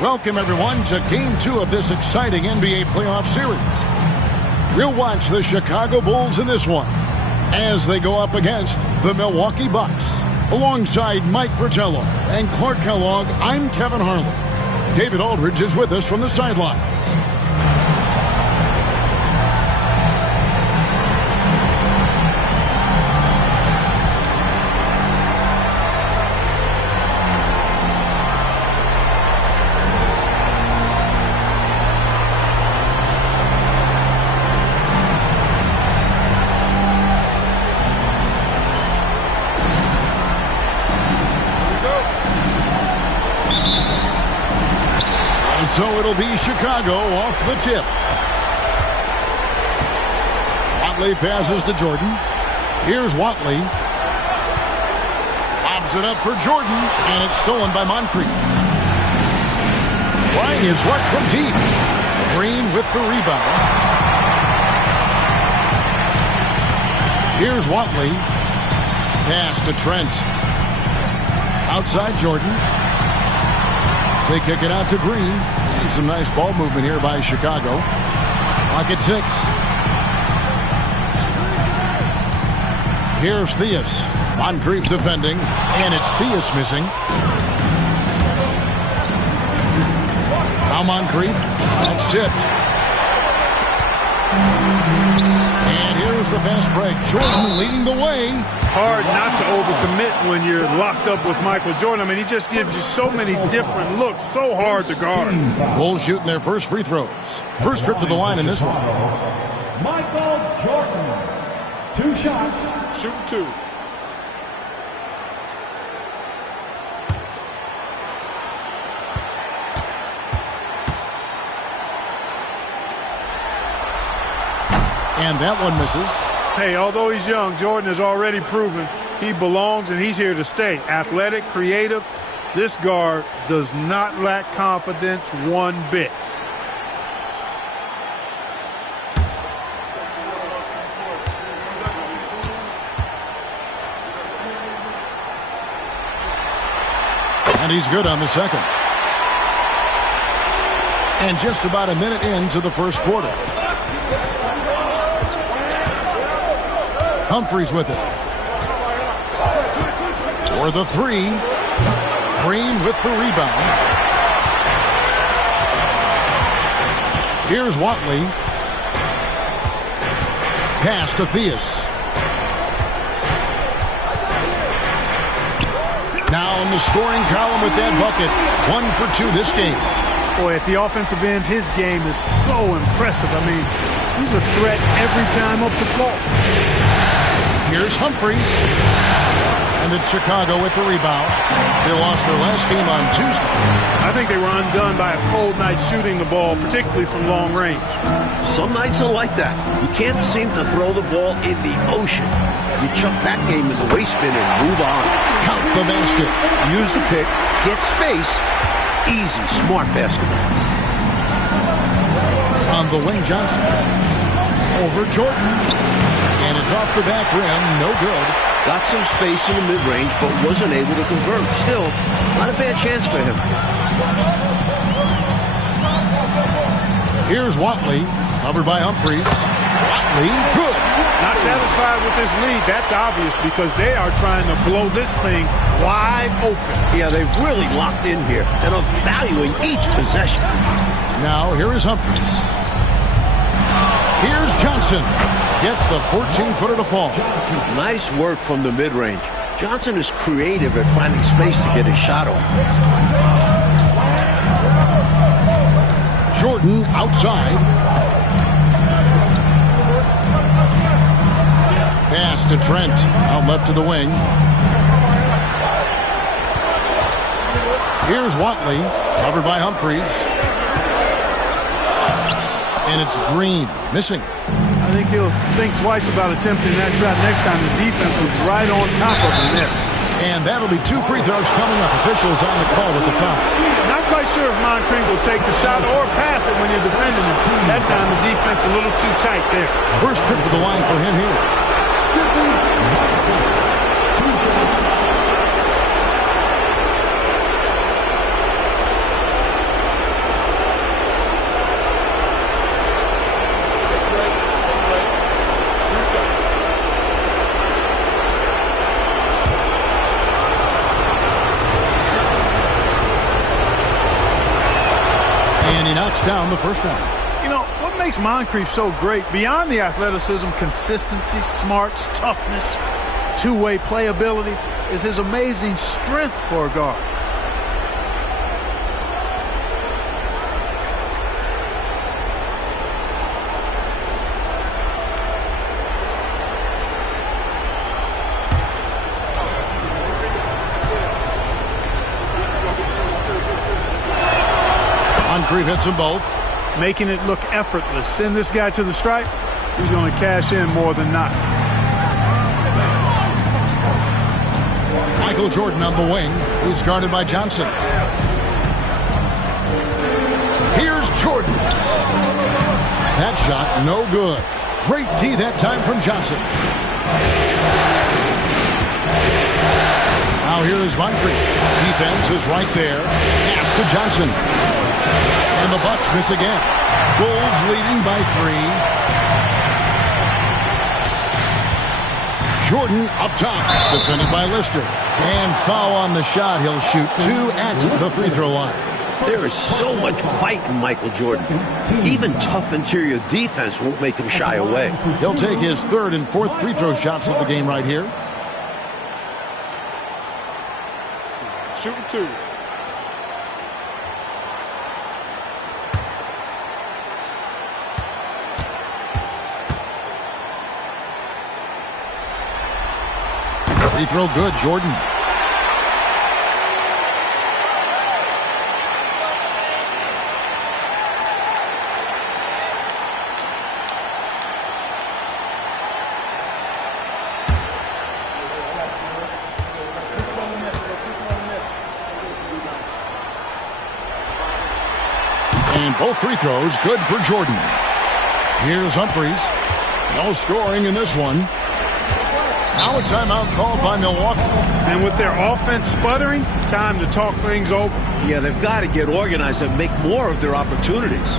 Welcome, everyone, to Game 2 of this exciting NBA playoff series. We'll watch the Chicago Bulls in this one as they go up against the Milwaukee Bucks. Alongside Mike Fratello and Clark Kellogg, I'm Kevin Harlan. David Aldridge is with us from the sidelines. So it'll be Chicago off the tip. Watley passes to Jordan. Here's Watley. Lobs it up for Jordan, and it's stolen by Moncrief. Trying his luck from deep. Green with the rebound. Here's Watley. Pass to Trent. Outside Jordan. They kick it out to Green. And some nice ball movement here by Chicago. Clock at 6. Here's Theus. Moncrief defending. And it's Theus missing. Now Moncrief. That's tipped. And here's the fast break. Jordan leading the way. Hard not to overcommit when you're locked up with Michael Jordan. I mean, he just gives you so many different looks. So hard to guard. Bulls shooting their first free throws. First trip to the line in this one. Michael Jordan. 2 shots. Shooting 2. And that one misses. Hey, although he's young, Jordan has already proven he belongs and he's here to stay. Athletic, creative. This guard does not lack confidence one bit. And he's good on the second. And just about a minute into the first quarter. Humphries with it. For the 3. Green with the rebound. Here's Watley. Pass to Theus. Now in the scoring column with that bucket. 1 for 2 this game. Boy, at the offensive end, his game is so impressive. I mean, he's a threat every time up the floor. Here's Humphries. And it's Chicago with the rebound. They lost their last game on Tuesday. I think they were undone by a cold night shooting the ball, particularly from long range. Some nights are like that. You can't seem to throw the ball in the ocean. You chuck that game in the waste bin and move on. Count the basket. Use the pick. Get space. Easy, smart basketball. On the wing, Johnson. Over Jordan. And it's off the back rim. No good. Got some space in the mid-range, but wasn't able to convert. Still, not a bad chance for him. Here's Watley. Covered by Humphries. Watley, good. Not satisfied with this lead. That's obvious because they are trying to blow this thing wide open. Yeah, they've really locked in here and are valuing each possession. Now, here is Humphries. Here's Johnson. Gets the 14-footer to fall. Nice work from the mid-range. Johnson is creative at finding space to get his shot off. Jordan outside. Pass to Trent. Out left to the wing. Here's Watley. Covered by Humphries. And it's Green. Missing. I think he'll think twice about attempting that shot next time. The defense was right on top of him there. And that'll be 2 free throws coming up. Officials on the call with the foul. Not quite sure if Moncrief will take the shot or pass it when you're defending him. That time the defense a little too tight there. First trip to the line for him here. And he knocks down the first one. You know, what makes Moncrief so great, beyond the athleticism, consistency, smarts, toughness, two-way playability, is his amazing strength for a guard. Moncrief hits them both. Making it look effortless. Send this guy to the stripe, he's going to cash in more than not. Michael Jordan on the wing. He's guarded by Johnson. Here's Jordan. That shot, no good. Great D that time from Johnson. Now here is Moncrief. Defense is right there. Pass to Johnson. And the Bucks miss again. Bulls leading by 3. Jordan up top, defended by Lister. And foul on the shot. He'll shoot 2 at the free throw line. There is so much fight in Michael Jordan. Even tough interior defense won't make him shy away. He'll take his 3rd and 4th free throw shots of the game right here. Shooting 2. Free throw good, Jordan. And both free throws good for Jordan. Here's Humphries. No scoring in this one. Now a timeout called by Milwaukee. And with their offense sputtering, time to talk things over. Yeah, they've got to get organized and make more of their opportunities.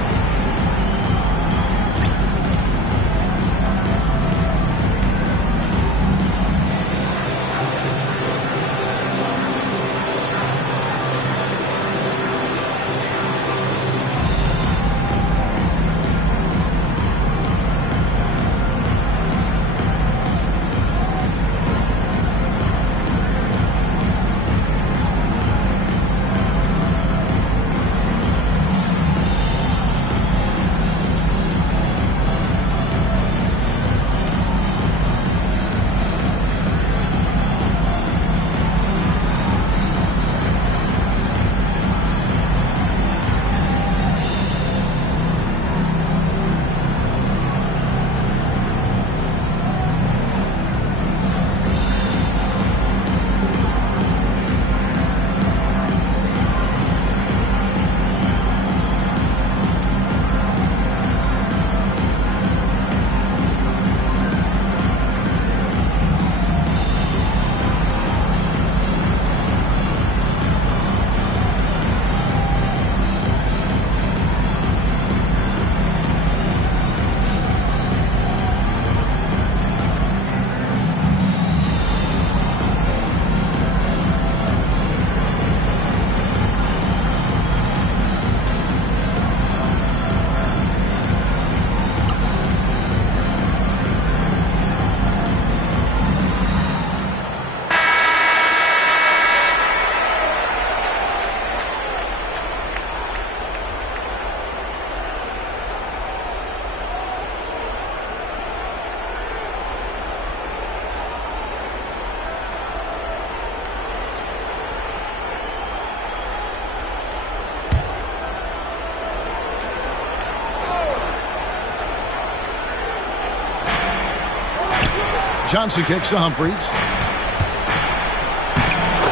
Johnson kicks to Humphries.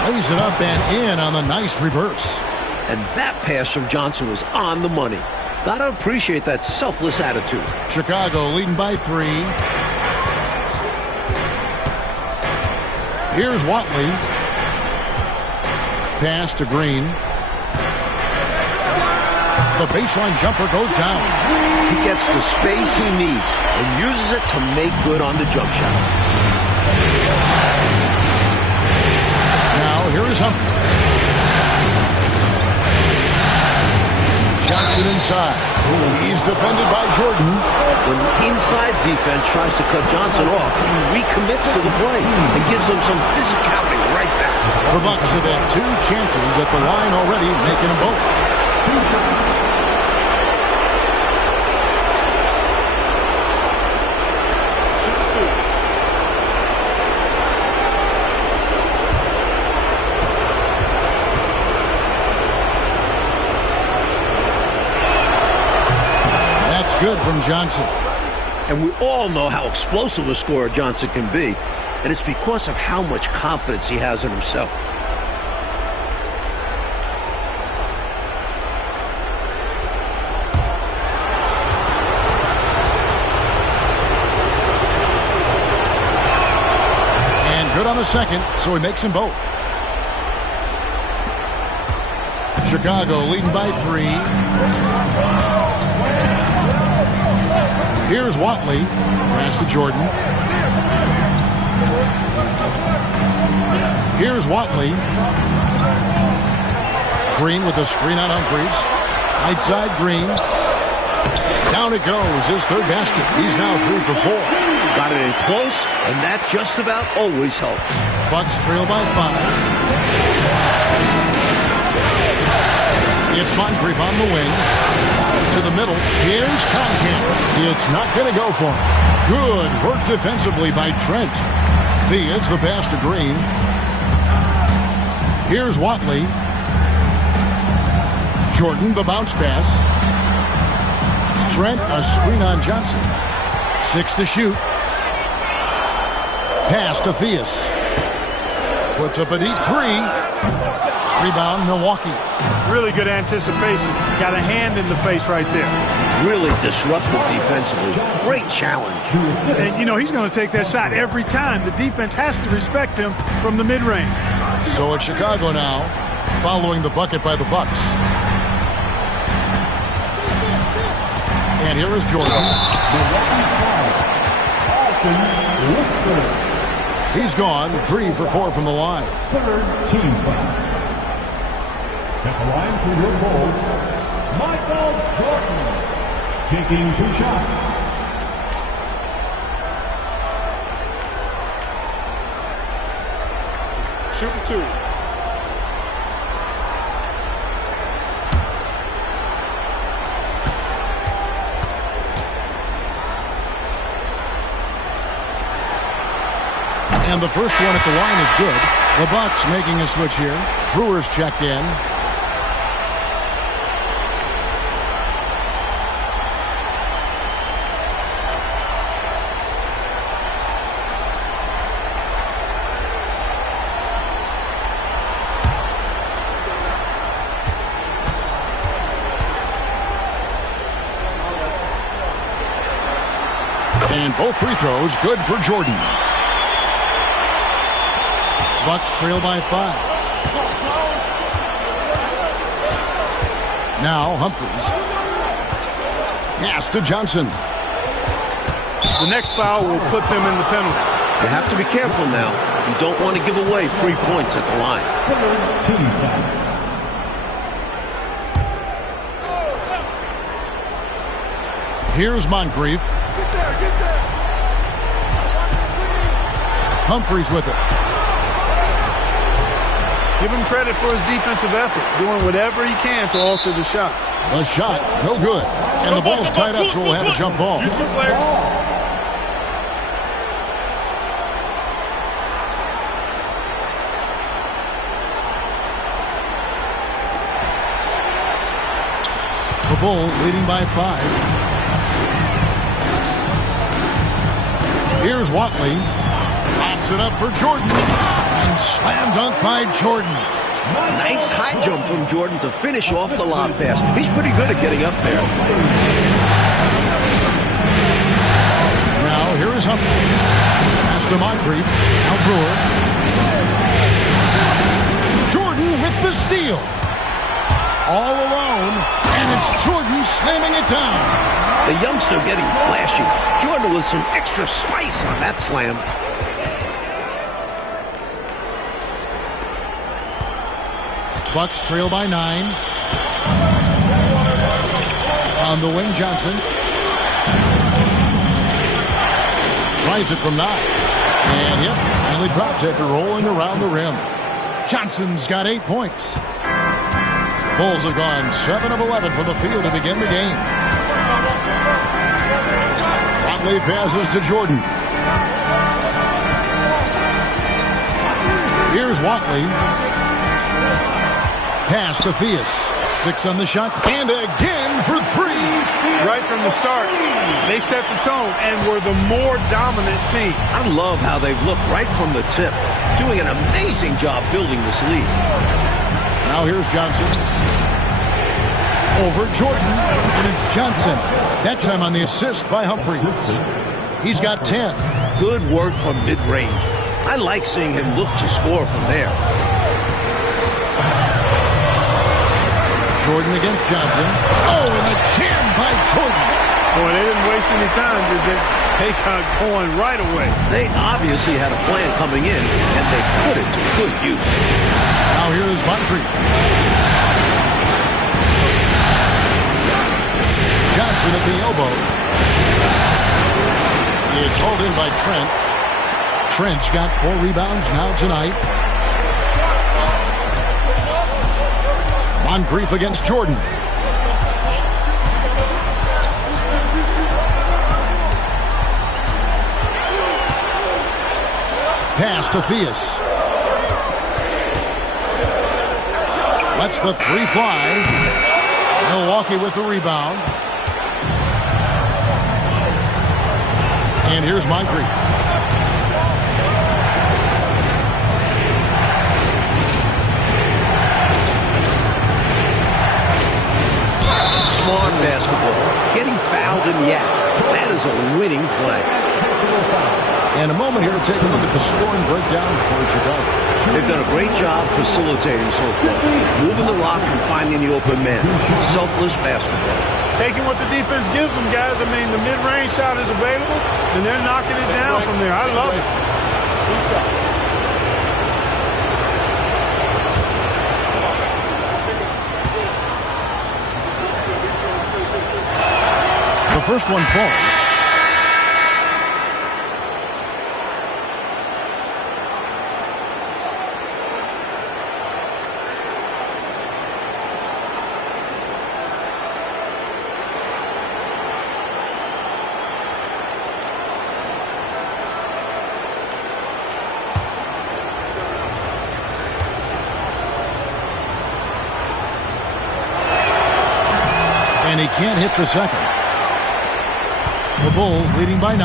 Lays it up and in on the nice reverse. And that pass from Johnson was on the money. Gotta appreciate that selfless attitude. Chicago leading by 3. Here's Watley. Pass to Green. The baseline jumper goes down. He gets the space he needs and uses it to make good on the jump shot. Now here is Humphries. Johnson Gets it inside. He's defended by Jordan. When the inside defense tries to cut Johnson off, he recommits to the play and gives them some physicality right back. The Bucks have had 2 chances at the line already, making them both. Good from Johnson. And we all know how explosive a scorer Johnson can be, and it's because of how much confidence he has in himself. And good on the second, so he makes them both. Chicago leading by 3. Here's Watley. Pass to Jordan. Here's Watley. Green with a screen on Humphries. Right side, Green. Down it goes. His 3rd basket. He's now 3 for 4. Got it in close, and that just about always helps. Bucks trail by 5. It's Moncrief on the wing. To the middle. Here's contact. It's not going to go for him. Good work defensively by Trent. Thea's the pass to Green. Here's Watley. Jordan, the bounce pass. Trent, a screen on Johnson. 6 to shoot. Pass to Theus. Puts up a deep 3. Rebound, Milwaukee. Really good anticipation. Got a hand in the face right there. Really disruptive defensively. Great challenge. And, you know, he's going to take that shot every time. The defense has to respect him from the mid-range. So it's Chicago now, following the bucket by the Bucks. And here is Jordan. He's gone 3 for 4 from the line. 3rd team foul. At the line for your Bulls, Michael Jordan, taking 2 shots. Shooting 2. And the first one at the line is good. The Bucks making a switch here. Brewers checked in. And both free throws good for Jordan. Bucks trail by 5. Now Humphries. Pass to Johnson. The next foul will put them in the penalty. You have to be careful now. You don't want to give away free points at the line. 3rd team foul. Here's Moncrief. Humphries with it. Give him credit for his defensive effort, doing whatever he can to alter the shot. The shot, no good. And the ball's tied up, so we'll have a jump ball. The Bulls leading by 5. Here's Watley. Pops it up for Jordan. And slam dunk by Jordan. Nice high jump from Jordan to finish off the lob pass. He's pretty good at getting up there. Now here is Humphries. Pass to Moncrief. Now Brewer. Jordan with the steal. All alone. And it's Jordan slamming it down. The youngster getting flashy. Jordan with some extra spice on that slam. Bucks trail by 9. On the wing, Johnson. Tries it from 9. And yep, finally drops after rolling around the rim. Johnson's got 8 points. Bulls have gone 7 of 11 from the field to begin the game. Watley passes to Jordan. Here's Watley. Pass to Theus. 6 on the shot. And again for 3. Right from the start, they set the tone and were the more dominant team. I love how they've looked right from the tip. Doing an amazing job building this lead. Now here's Johnson. Over Jordan. And it's Johnson. That time on the assist by Humphries. He's got 10. Good work from mid-range. I like seeing him look to score from there. Jordan against Johnson. Oh, and a jam by Jordan. Boy, they didn't waste any time, did they? They got going right away. They obviously had a plan coming in, and they put it to good use. Now here's Moncrief. Johnson at the elbow. It's hauled in by Trent. Trent's got 4 rebounds now tonight. Moncrief against Jordan. Pass to Theus. Lets the 3 fly. Milwaukee with the rebound. And here's Moncrief. Smart basketball. Getting fouled in the act. That is a winning play. And a moment here to take a look at the scoring breakdown for Chicago. They've done a great job facilitating so far. Moving the rock and finding the open man. Selfless basketball. Taking what the defense gives them, guys. I mean, the mid-range shot is available, and they're knocking it down from there. I love it. The first one falls. And he can't hit the second. The Bulls leading by 9.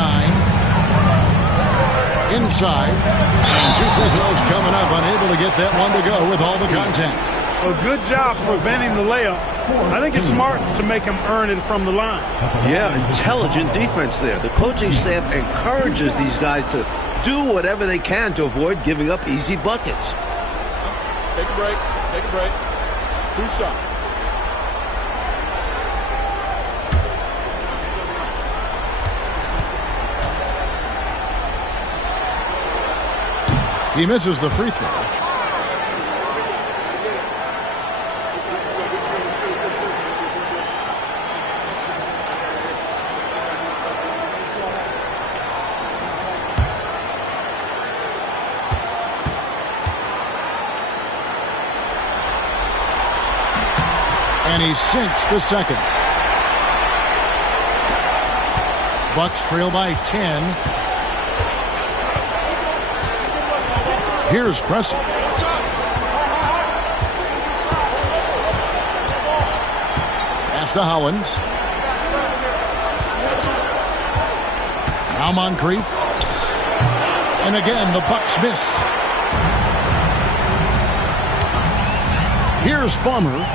Inside. And 2 free throws coming up. Unable to get that one to go with all the contact. A good job preventing the layup. I think it's smart to make him earn it from the line. Yeah, intelligent defense there. The coaching staff encourages these guys to do whatever they can to avoid giving up easy buckets. Take a break. Take a break. 2 shots. He misses the free throw. And he sinks the second. Bucks trail by 10. Here's Pressley. Pass to Howland. Now Moncrief. And again, the Bucks miss. Here's Farmer.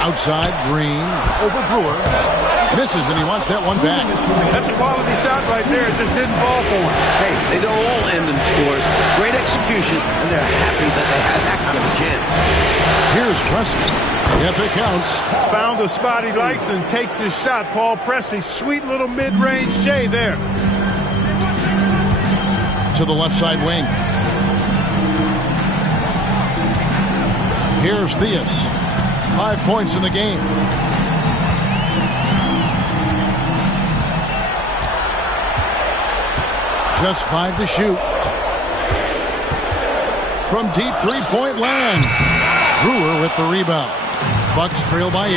Outside, Green, over Brewer. Misses, and he wants that one back. That's a quality shot right there. It just didn't fall for him. Hey, they don't all end in scores. Great execution, and they're happy that they had that kind of a chance. Here's Pressley. Yep, it counts. Found the spot he likes and takes his shot. Paul Pressey, sweet little mid-range J there. to the left side wing. Here's Theus. 5 points in the game. Just 5 to shoot. From deep three-point land. Brewer with the rebound. Bucks trail by 8.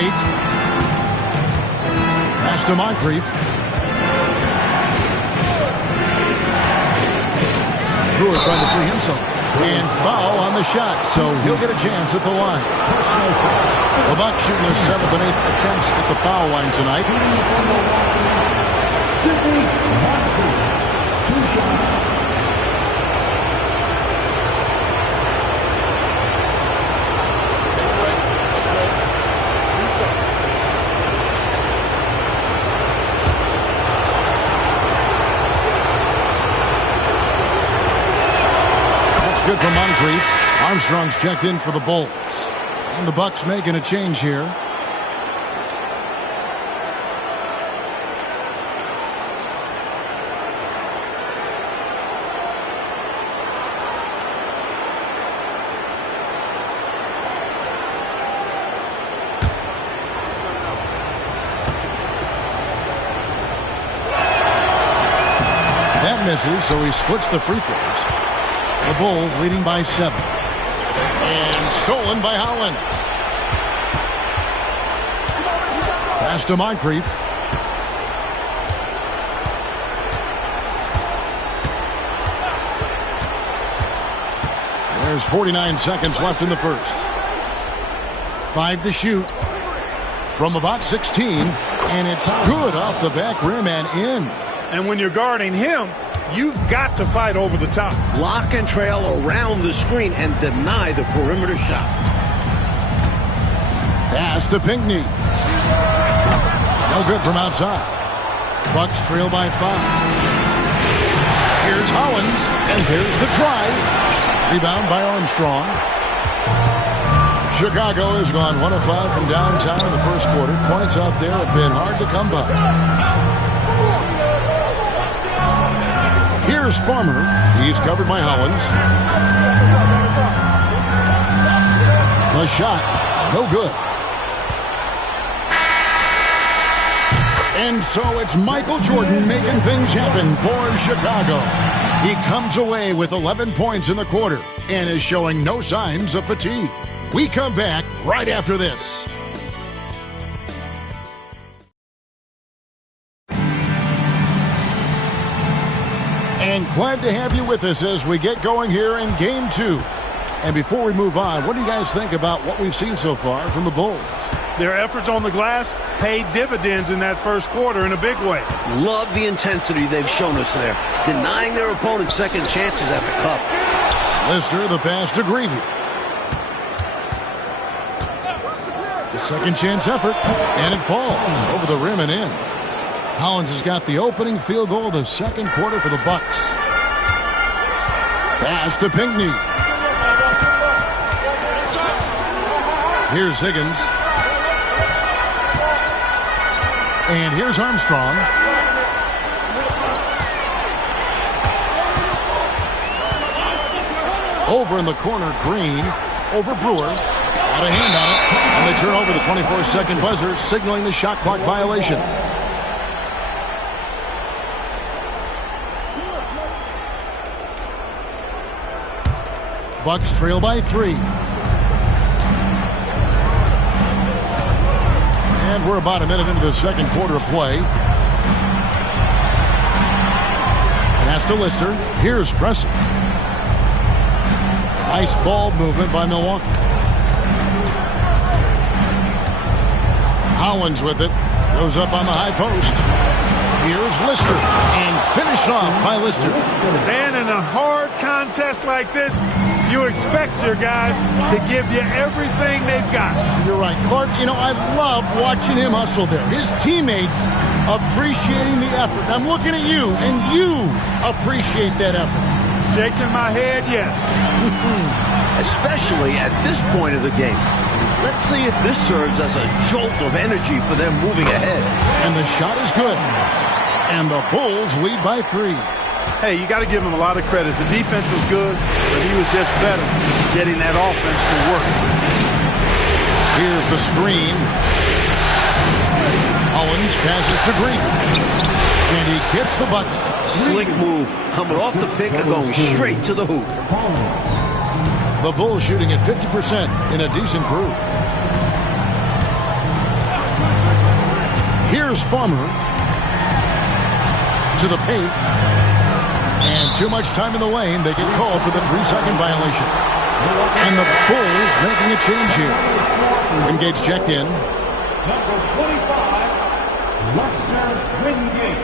Pass to Moncrief. Brewer trying to free himself. And foul on the shot, so he'll get a chance at the line. The Bucks shooting their 7th and 8th attempts at the foul line tonight. Good for Moncrief. Armstrong's checked in for the Bulls. And the Bucks making a change here. That misses, so he splits the free throws. The Bulls leading by 7. And stolen by Holland. Pass to Moncrief. There's 49 seconds left in the first. 5 to shoot. From about 16. And it's good off the back rim and in. And when you're guarding him, you've got to fight over the top. Block and trail around the screen and deny the perimeter shot. Pass to Pinckney. No good from outside. Bucks trail by 5. Here's Hollins, and there's the drive. Rebound by Armstrong. Chicago has gone 1 of 5 from downtown in the first quarter. Points out there have been hard to come by. Here's Farmer. He's covered by Hollins. The shot, no good. And so it's Michael Jordan making things happen for Chicago. He comes away with 11 points in the quarter and is showing no signs of fatigue. We come back right after this. And glad to have you with us as we get going here in Game 2. And before we move on, what do you guys think about what we've seen so far from the Bulls? Their efforts on the glass paid dividends in that first quarter in a big way. Love the intensity they've shown us there, denying their opponents second chances at the cup. Lister, the pass to Greavy. The second chance effort, and it falls over the rim and in. Hollins has got the opening field goal of the second quarter for the Bucks. Pass to Pinckney. Here's Higgins. And here's Armstrong. Over in the corner, Green. Over Brewer. Got a hand on it. And they turn over the 24-second buzzer, signaling the shot clock violation. Bucks trail by 3. And we're about a minute into the second quarter of play. Pass to Lister. Here's Preston. Nice ball movement by Milwaukee. Hollins with it. Goes up on the high post. Here's Lister. And finished off by Lister. And in a hard contest like this, you expect your guys to give you everything they've got. You're right, Clark. You know, I love watching him hustle there. His teammates appreciating the effort. I'm looking at you, and you appreciate that effort. Shaking my head, yes. Especially at this point of the game. Let's see if this serves as a jolt of energy for them moving ahead. And the shot is good. And the Bulls lead by 3. Hey, you got to give him a lot of credit. The defense was good, but he was just better getting that offense to work. Here's the screen. Owens passes to Green. And he gets the bucket. Slick move, coming off the pick and going straight to the hoop. The Bulls shooting at 50% in a decent groove. Here's Farmer to the paint. And too much time in the lane. They get called for the 3-second violation. And the Bulls making a change here. Wingate's checked in. Number 25, Lester Wingate.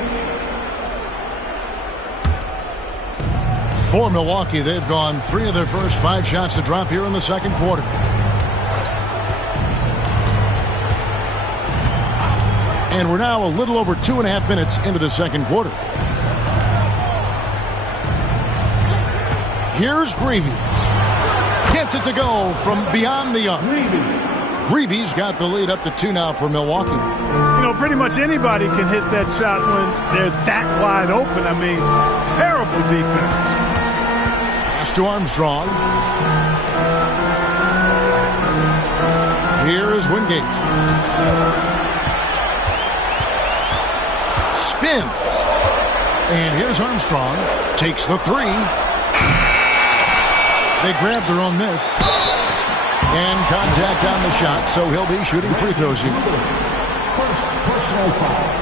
For Milwaukee, they've gone 3 of their first 5 shots to drop here in the second quarter. And we're now a little over 2.5 minutes into the second quarter. Here's Greavy. Gets it to go from beyond the arc. Greavy's got the lead up to 2 now for Milwaukee. You know, pretty much anybody can hit that shot when they're that wide open. I mean, terrible defense. Pass to Armstrong. Here is Wingate. Spins. And here's Armstrong. Takes the 3. They grab their own miss. And contact on the shot, so he'll be shooting free throws here.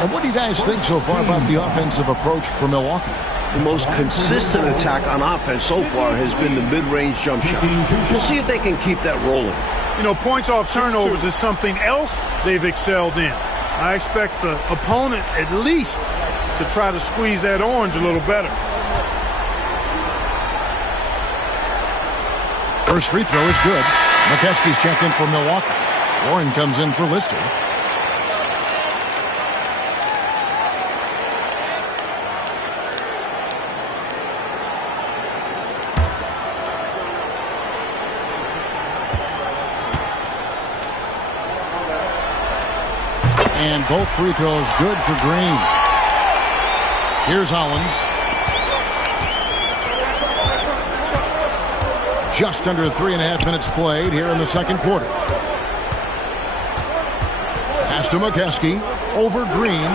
And what do you guys think so far about the offensive approach for Milwaukee? The most consistent attack on offense so far has been the mid-range jump shot. We'll see if they can keep that rolling. You know, points off turnovers is something else they've excelled in. I expect the opponent at least to try to squeeze that orange a little better. First free throw is good. McKeskey's checked in for Milwaukee. Warren comes in for Lister. And both free throws good for Green. Here's Hollins. Just under 3.5 minutes played here in the second quarter. Pass to McKeskey. Over Green.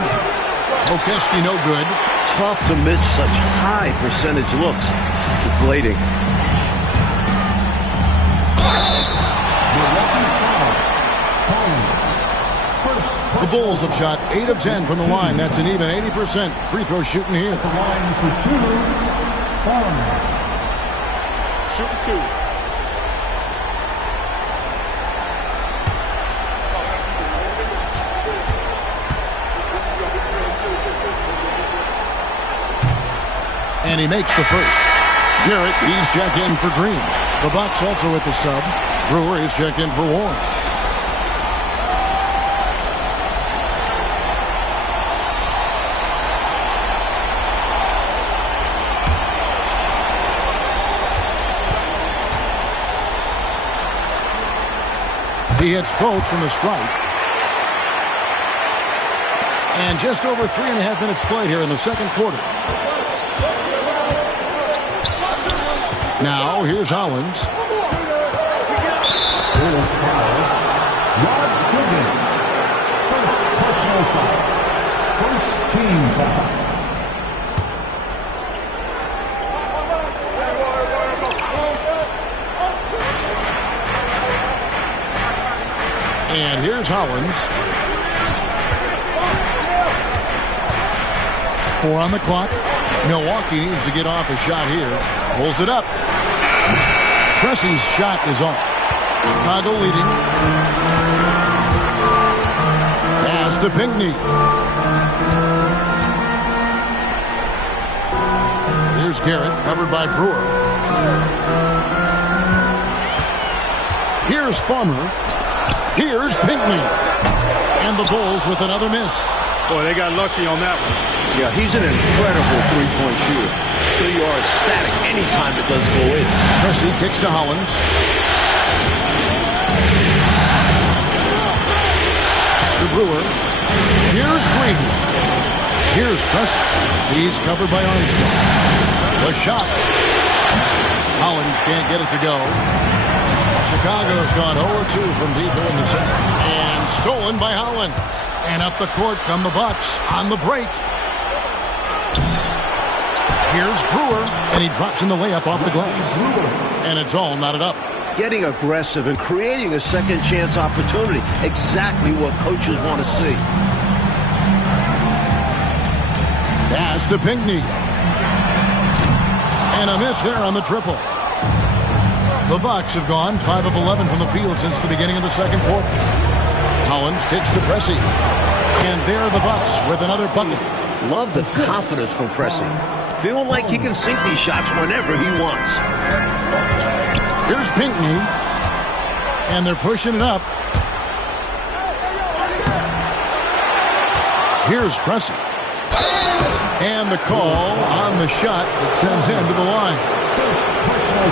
McKeskey no good. Tough to miss such high percentage looks. Deflating. The Bulls have shot 8 of 10 from the line. That's an even 80% free throw shooting here. The line for 2, Farmer. Shooting 2. And he makes the first. Garrett, he's checked in for Green. The Bucks also with the sub. Brewer is checked in for Warren. He hits both from the strike. And just over 3.5 minutes played here in the second quarter. Now, here's Hollins. Rod Higgins. First personal foul. First team foul. And here's Hollins. 4 on the clock. Milwaukee needs to get off a shot here. Pulls it up. Tressie's shot is off. Chicago leading. Pass to Pinckney. Here's Garrett, covered by Brewer. Here's Farmer. Here's Pinckney. And the Bulls with another miss. Boy, they got lucky on that one. Yeah, he's an incredible three-point shooter. So you are ecstatic anytime it doesn't go in. Pressie kicks to Hollins. To Brewer. Here's Green. Here's Preston. He's covered by Armstrong. The shot. Hollins can't get it to go. Chicago's gone 0-2 from deep in the center. And stolen by Hollins. And up the court come the Bucks on the break. Here's Brewer. And he drops in the layup off the glass. And it's all knotted up. Getting aggressive and creating a second chance opportunity. Exactly what coaches want to see. Pass to Pinckney. And a miss there on the triple. The Bucks have gone 5 of 11 from the field since the beginning of the second quarter. Hollins kicks to Pressey. And there are the Bucks with another bucket. Love the confidence from Pressey. Feeling like he can sink these shots whenever he wants. Here's Pinckney. And they're pushing it up. Here's Pressey. And the call on the shot that sends him to the line.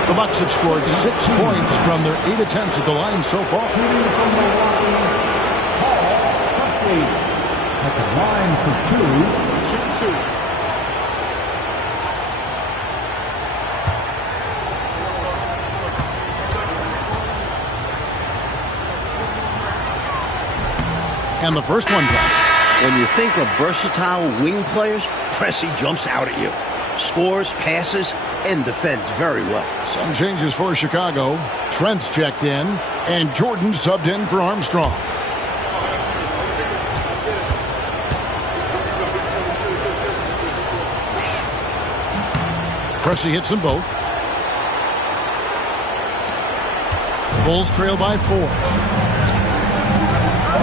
The Bucks have scored 6 points from their 8 attempts at the line so far. At the line for 2. Shooting 2. And the first one drops. When you think of versatile wing players, Pressey jumps out at you. Scores, passes, and defends very well. Some changes for Chicago. Trent's checked in, and Jordan subbed in for Armstrong. Pressey hits them both. Bulls trail by 4.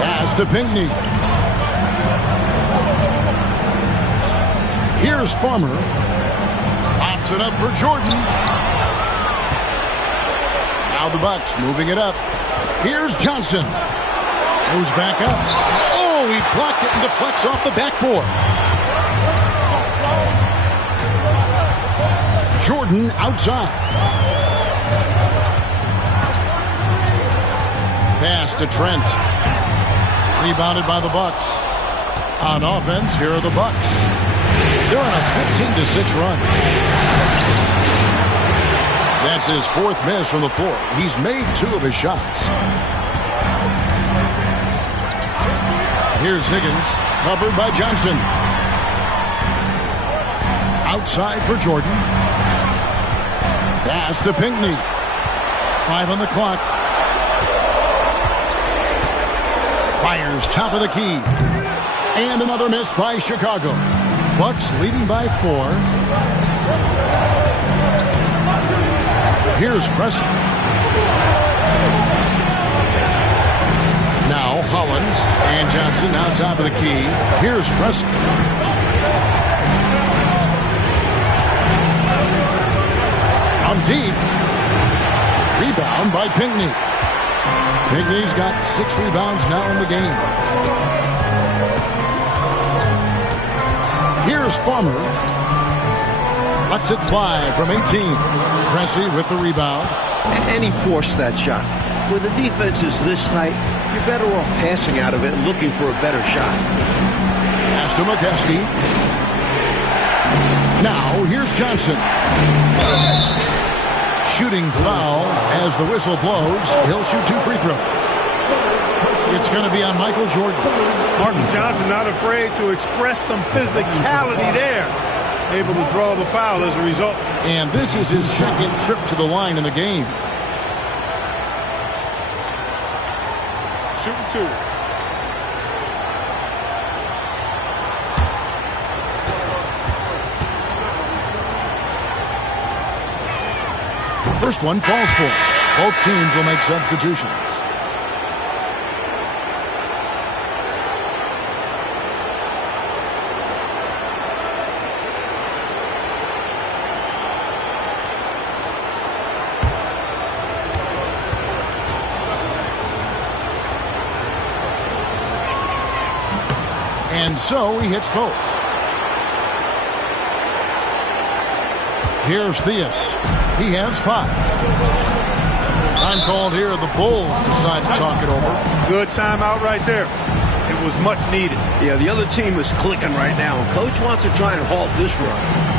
Pass to Pinckney. Here's Farmer. Pops it up for Jordan. Now the Bucks moving it up. Here's Johnson. Goes back up. Oh, he blocked it and deflects off the backboard. Jordan outside. Pass to Trent. Rebounded by the Bucks. On offense, here are the Bucks. They're on a 15-6 run. That's his 4th miss from the floor. He's made 2 of his shots. Here's Higgins, covered by Johnson. Outside for Jordan. Pass to Pinckney. 5 on the clock. Fires top of the key. And another miss by Chicago. Bucks leading by 4. Here's Preston. Now Hollins and Johnson now top of the key. Here's Preston. On deep. Rebound by Pinckney. Pinckney's got 6 rebounds now in the game. Here's Farmer. Lets it fly from 18. Pressey with the rebound. And he forced that shot. When the defense is this tight, you're better off passing out of it and looking for a better shot. Pass to McKeskey. Now here's Johnson. Shooting foul as the whistle blows. He'll shoot 2 free throws. It's going to be on Michael Jordan. Marcus Johnson not afraid to express some physicality there. Able to draw the foul as a result. And this is his 2nd trip to the line in the game. Shooting 2. First one falls for. Both teams will make substitutions. And so he hits both. Here's Theus. He has 5. Time called here. The Bulls decide to talk it over. Good timeout right there. They it was much needed. Yeah, the other team is clicking right now. Coach wants to try and halt this run.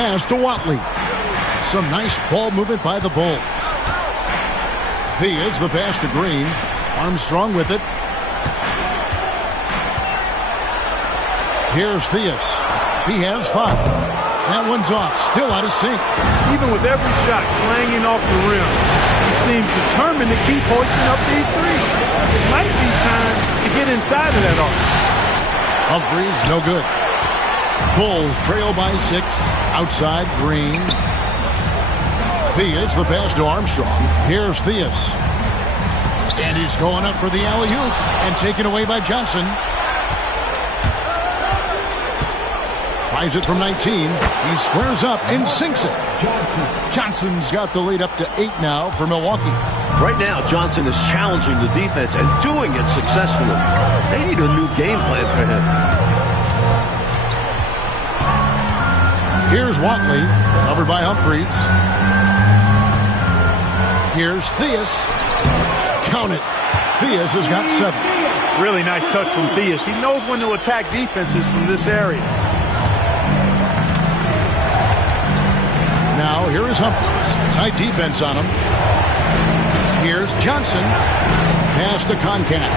Pass to Watley. Some nice ball movement by the Bulls. Thea's the pass to Green. Armstrong with it. Here's Theus. He has 5. That one's off. Still out of sync. Even with every shot clanging off the rim, he seems determined to keep hoisting up these threes. It might be time to get inside of that arc. Humphries, no good. Bulls trail by 6. Outside, Green. Theus, the pass to Armstrong. Here's Theus. And he's going up for the alley-oop and taken away by Johnson. Tries it from 19. He squares up and sinks it. Johnson's got the lead up to 8 now for Milwaukee. Right now, Johnson is challenging the defense and doing it successfully. They need a new game plan for him. Here's Watley, covered by Humphries. Here's Theus. Count it. Theus has got 7. Really nice touch from Theus. He knows when to attack defenses from this area. Now, here is Humphries. Tight defense on him. Here's Johnson. Pass to Concat.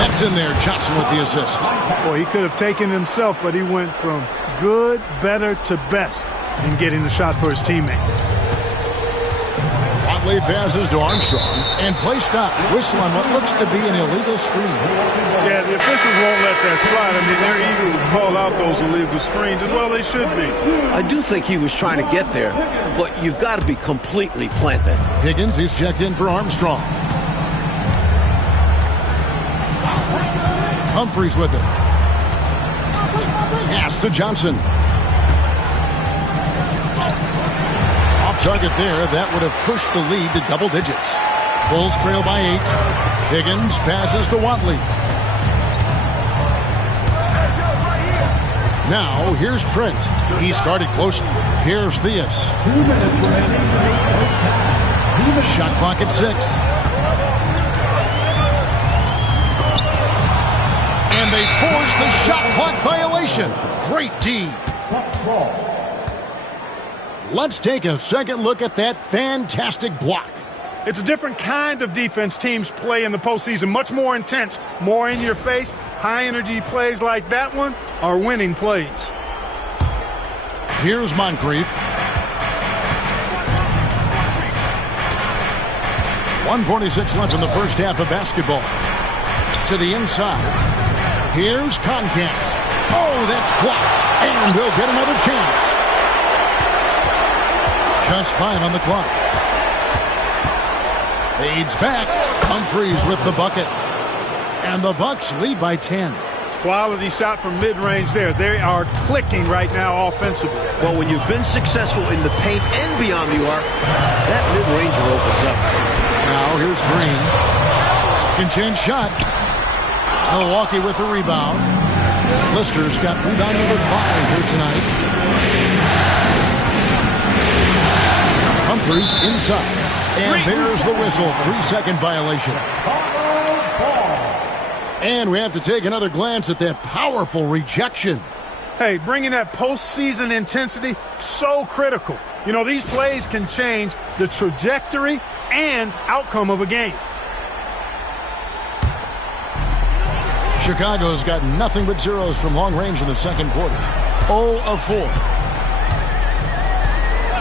That's in there. Johnson with the assist. Boy, he could have taken himself, but he went from good, better to best in getting the shot for his teammate. Watley passes to Armstrong, and play stops. Whistle on what looks to be an illegal screen. Yeah, the officials won't let that slide. I mean, they're eager to call out those illegal screens. As well, they should be. I do think he was trying to get there, but you've got to be completely planted. Higgins is checked in for Armstrong. Humphries with it. Pass to Johnson. Off target there. That would have pushed the lead to double digits. Bulls trail by 8. Higgins passes to Watley. Now, here's Trent. He's guarded closely. Here's Theus. 2 minutes remaining. Shot clock at 6. And they force the shot clock violation. Great D. Let's take a second look at that fantastic block. It's a different kind of defense teams play in the postseason. Much more intense, more in your face. High-energy plays like that one are winning plays. Here's Moncrief. 1:46 left in the first half of basketball. To the inside. Here's Conkamp. Oh, that's blocked. And they'll get another chance. Just 5 on the clock. Fades back. Humphries with the bucket. And the Bucks lead by 10. Quality shot from mid-range there. They are clicking right now offensively. Well, when you've been successful in the paint and beyond the arc, that mid-ranger opens up. Now here's Green. Second chance shot. Milwaukee with the rebound. Lister's got rebound number 5 here tonight. Humphries inside. And there's the whistle. 3-second violation. And we have to take another glance at that powerful rejection. Hey, bringing that postseason intensity, so critical. You know, these plays can change the trajectory and outcome of a game. Chicago's got nothing but zeros from long range in the second quarter. 0 of 4.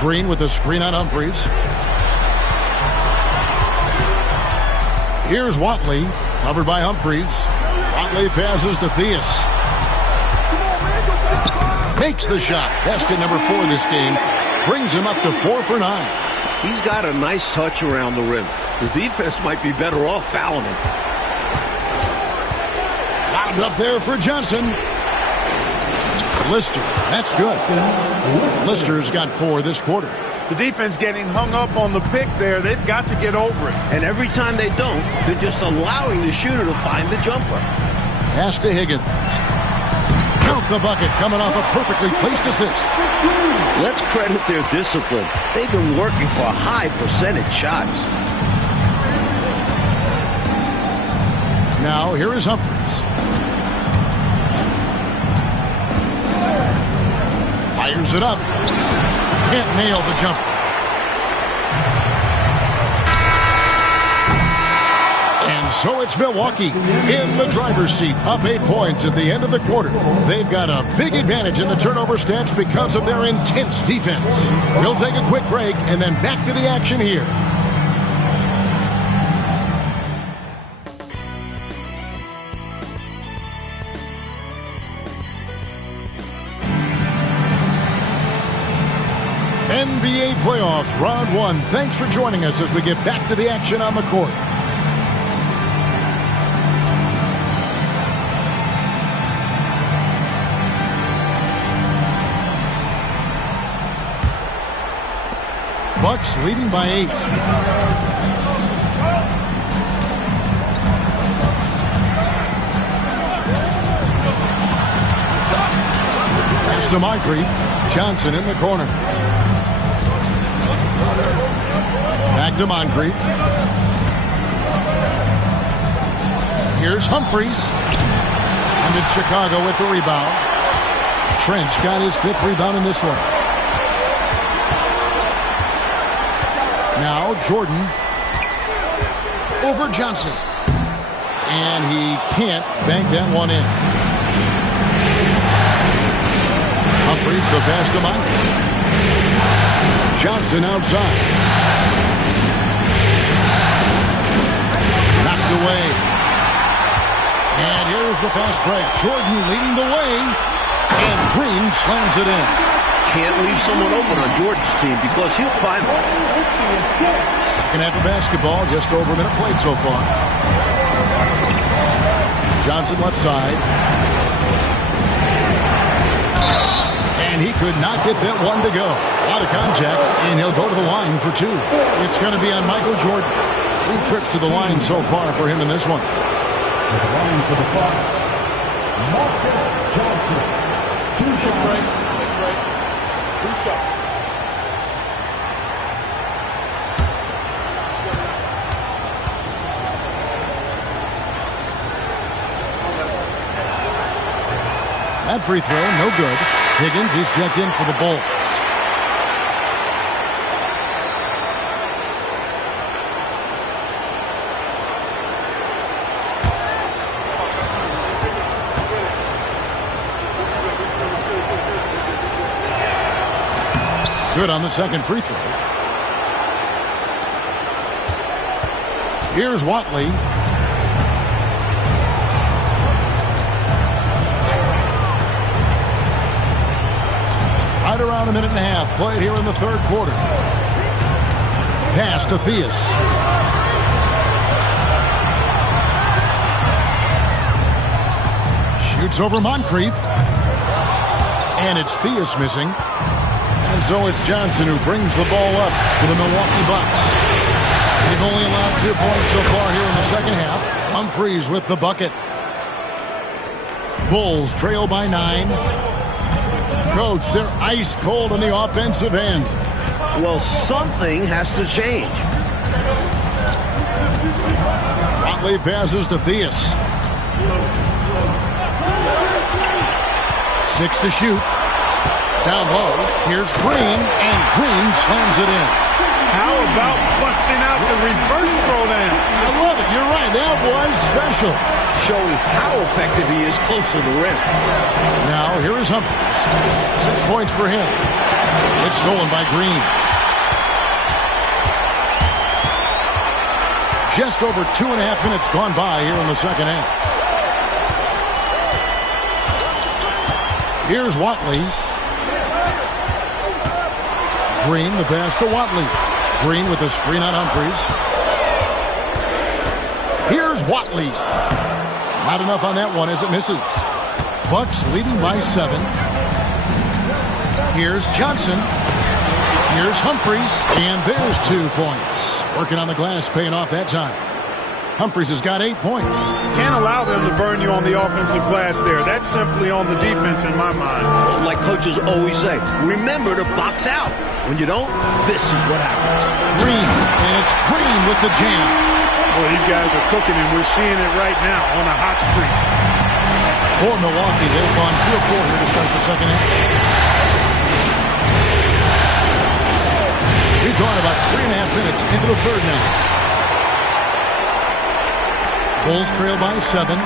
Green with the screen on Humphries. Here's Watley, covered by Humphries. Watley passes to Theus. Makes the shot. Basket number 4 this game. Brings him up to 4 for 9. He's got a nice touch around the rim. The defense might be better off fouling him. Lobbed up there for Johnson. Lister, that's good. Lister's got 4 this quarter. The defense getting hung up on the pick there. They've got to get over it. And every time they don't, they're just allowing the shooter to find the jumper. Pass to Higgins. Count the bucket coming off a perfectly placed assist. Let's credit their discipline. They've been working for high percentage shots. Now here is Humphries. Fires it up. Can't nail the jumper. And so it's Milwaukee in the driver's seat, up 8 points at the end of the quarter. They've got a big advantage in the turnover stats because of their intense defense. We'll take a quick break and then back to the action here. NBA playoffs, round 1. Thanks for joining us as we get back to the action on the court. Bucks leading by 8. Pass to Moncrief. Johnson in the corner. Back to Moncrief. Here's Humphries. And it's Chicago with the rebound. Trent's got his 5th rebound in this one. Now Jordan over Johnson. And he can't bank that one in. Humphries the pass to Moncrief. Johnson outside. Knocked away. And here's the fast break. Jordan leading the way. And Green slams it in. Can't leave someone open on Jordan's team because he'll find them. Second half of basketball, just over a minute played so far. Johnson left side. And he could not get that one to go. Out of contact, and he'll go to the line for 2. It's going to be on Michael Jordan. 3 trips to the line so far for him in this one. At the line for the Bucks, Marcus Johnson. 2 shots. Break. 2 shots. That free throw, no good. Higgins, he's checked in for the Bulls. Good on the second free throw. Here's Watley. Right around a minute and a half played here in the third quarter. Pass to Theus. Shoots over Moncrief. And it's Theus missing. And so it's Johnson who brings the ball up for the Milwaukee Bucks. They've only allowed 2 points so far here in the second half. Humphries with the bucket. Bulls trail by 9. Coach, they're ice cold on the offensive end. Well, something has to change. Watley passes to Theus. 6 to shoot. Down low. Here's Green, and Green slams it in. How about busting out the reverse throwdown? I love it. You're right. That was special. Showing how effective he is close to the rim. Now, here is Humphries. 6 points for him. It's stolen by Green. Just over 2.5 minutes gone by here in the second half. Here's Watley. Green, the pass to Watley. Green with the screen on Humphries. Here's Watley. Not enough on that one as it misses. Bucks leading by 7. Here's Johnson. Here's Humphries. And there's 2 points. Working on the glass, paying off that time. Humphries has got 8 points. Can't allow them to burn you on the offensive glass there. That's simply on the defense in my mind. Like coaches always say, remember to box out. When you don't, this is what happens. Green, and it's Green with the jam. Well, these guys are cooking, and we're seeing it right now on a hot streak. For Milwaukee, they've gone 2 of 4 here to start the second half. We've gone about 3.5 minutes into the third now. Bulls trail by 7.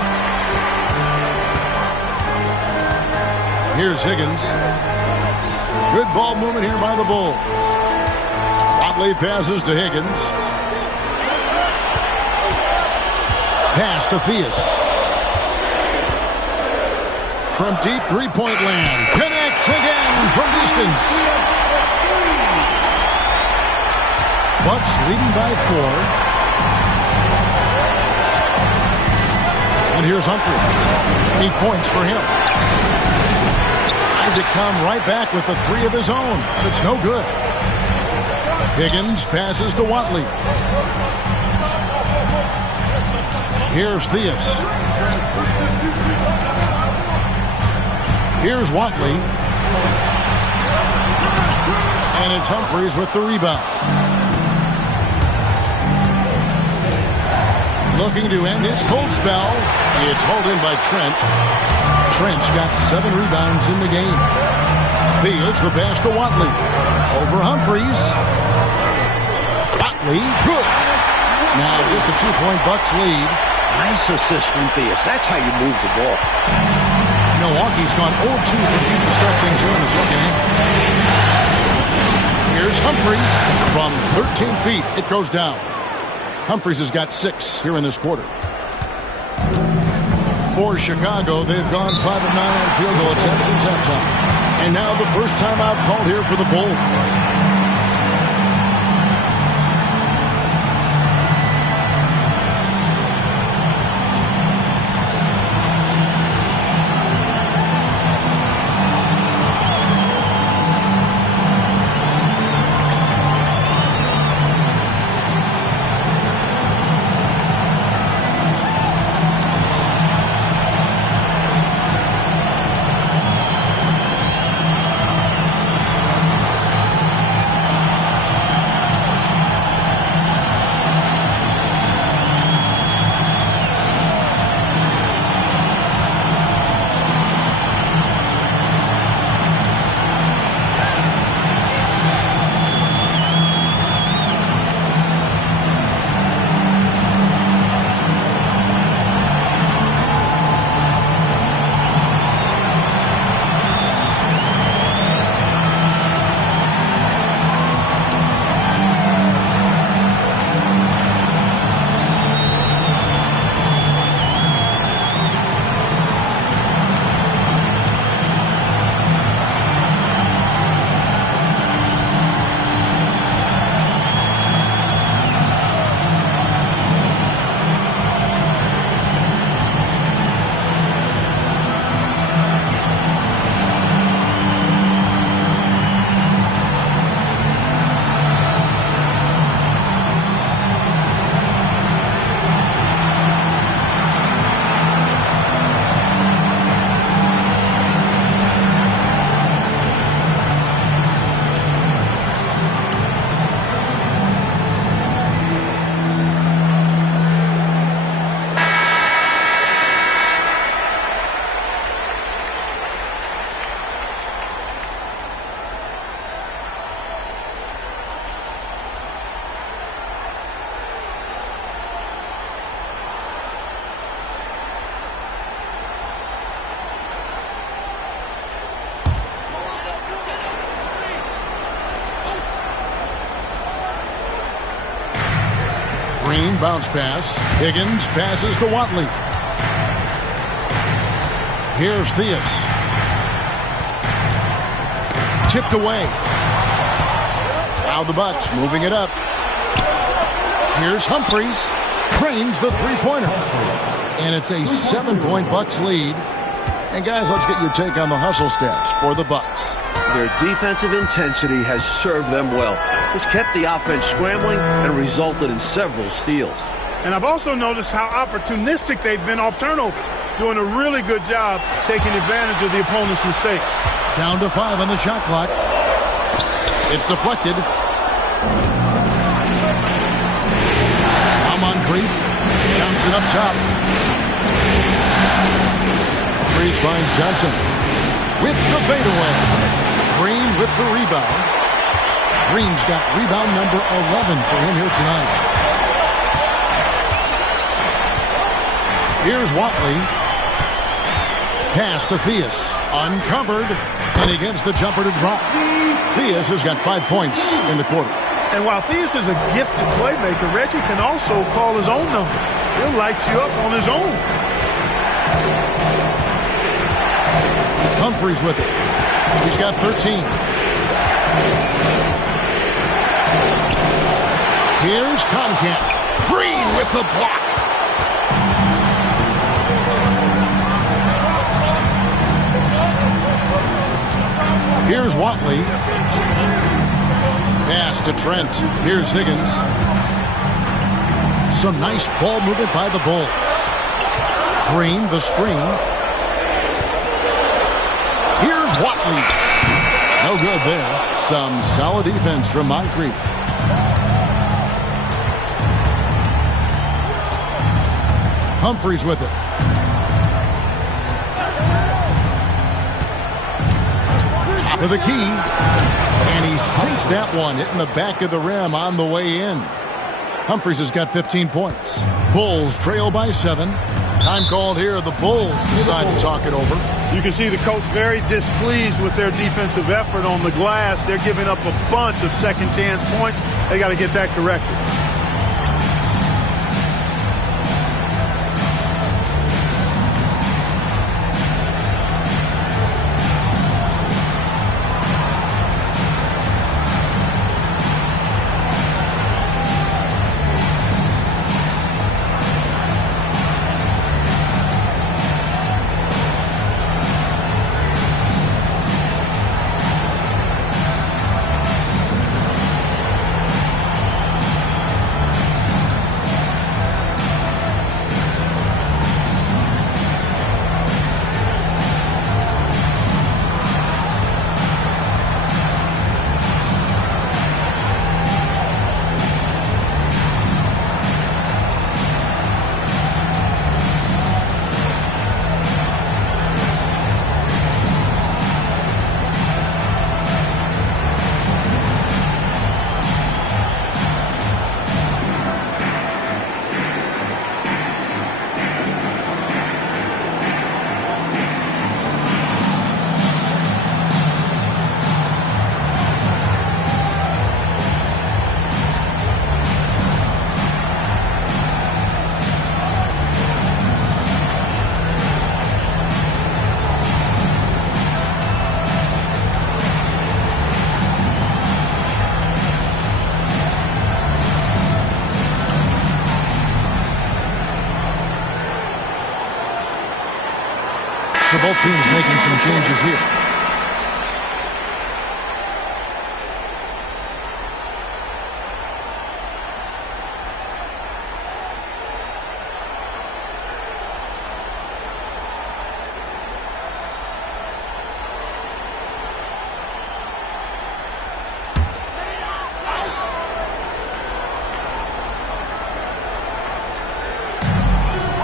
Here's Higgins. Good ball movement here by the Bulls. Watley passes to Higgins. Pass to Theus. From deep three-point land. Connects again from distance. Bucks leading by 4. And here's Humphries. 8 points for him. Tried to come right back with the 3 of his own, but it's no good. Higgins passes to Watley. Here's Theus. Here's Watley. And it's Humphries with the rebound. Looking to end his cold spell. It's hauled in by Trent. Trent's got 7 rebounds in the game. Theus the pass to Watley. Over Humphries. Watley, good. Now just a 2-point Bucks lead. Nice assist from Theus. That's how you move the ball. Milwaukee's gone 0-2 from deep to start things here in the second half. Here's Humphries. From 13 feet, it goes down. Humphries has got 6 here in this quarter. For Chicago, they've gone 5 of 9 on field goal attempts since halftime. And now the first timeout called here for the Bulls. Green, bounce pass. Higgins passes to Watley. Here's Theus. Tipped away. Now the Bucks moving it up. Here's Humphries. Cranes the three-pointer. And it's a 7-point Bucks lead. And guys, let's get your take on the hustle stats for the Bucks. Their defensive intensity has served them well. It's kept the offense scrambling and resulted in several steals. And I've also noticed how opportunistic they've been off turnover, doing a really good job taking advantage of the opponent's mistakes. Down to 5 on the shot clock. It's deflected. Moncrief counts it up top. Freeze finds Johnson with the fadeaway. Green with the rebound. Green's got rebound number 11 for him here tonight. Here's Watley. Pass to Theus. Uncovered. And he gets the jumper to drop. Theus has got 5 points in the quarter. And while Theus is a gifted playmaker, Reggie can also call his own number. He'll light you up on his own. Humphries with it. He's got 13. Here's Conkamp. Green with the block. Here's Watley. Pass to Trent. Here's Higgins. Some nice ball movement by the Bulls. Green, the screen. Here's Watley. No good there. Some solid defense from Moncrief. Humphries with it. Top of the key. And he sinks that one, hitting the back of the rim on the way in. Humphries has got 15 points. Bulls trail by 7. Time called here. The Bulls decide to talk it over. You can see the coach very displeased with their defensive effort on the glass. They're giving up a bunch of second chance points. They got to get that corrected. So both teams making some changes here.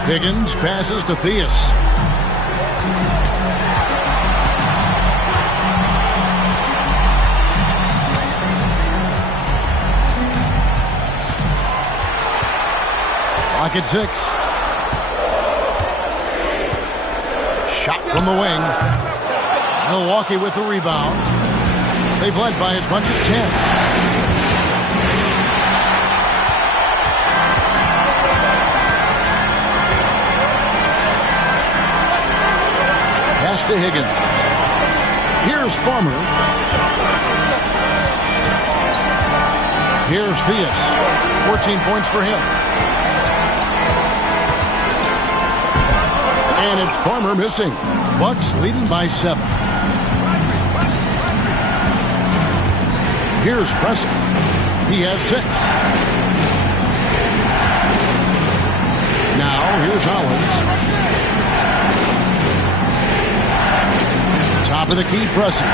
Higgins passes to Theus. Clock at 6. Shot from the wing. Milwaukee with the rebound. They've led by as much as 10. pass to Higgins. Here's Farmer. Here's Theus. 14 points for him. And it's Farmer missing. Bucks leading by 7. Here's Preston. He has 6. Now here's Hollins. Top of the key, Preston.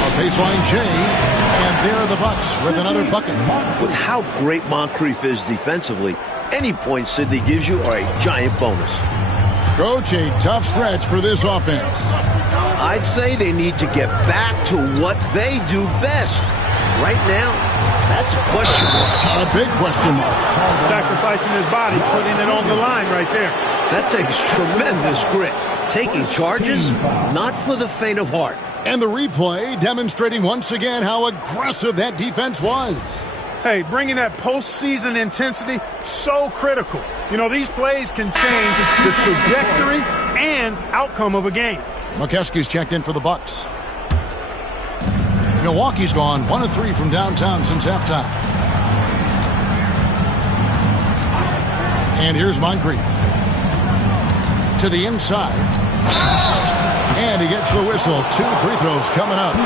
A baseline J, and there are the Bucks with another bucket. With how great Moncrief is defensively, any points Sidney gives you are a giant bonus. Coach, a tough stretch for this offense. I'd say they need to get back to what they do best. Right now, that's a question mark. A big question mark. Sacrificing his body, putting it on the line right there. That takes tremendous grit. Taking charges, not for the faint of heart. And the replay demonstrating once again how aggressive that defense was. Hey, bringing that postseason intensity, so critical. You know, these plays can change the trajectory and outcome of a game. McKeskey's checked in for the Bucks. Milwaukee's gone 1 of 3 from downtown since halftime. And here's Moncrief. To the inside. And he gets the whistle. 2 free throws coming up.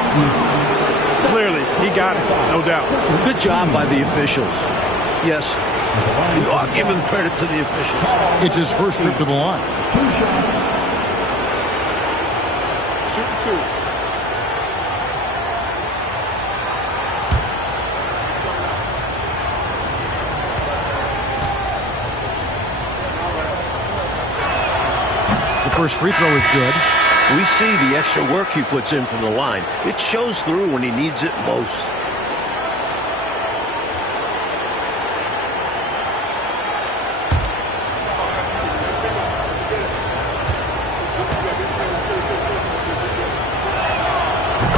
Clearly, he got it, no doubt. Good job by the officials. Yes, you are giving credit to the officials. It's his first trip to the line. Shooting 2. The first free throw is good. We see the extra work he puts in from the line. It shows through when he needs it most.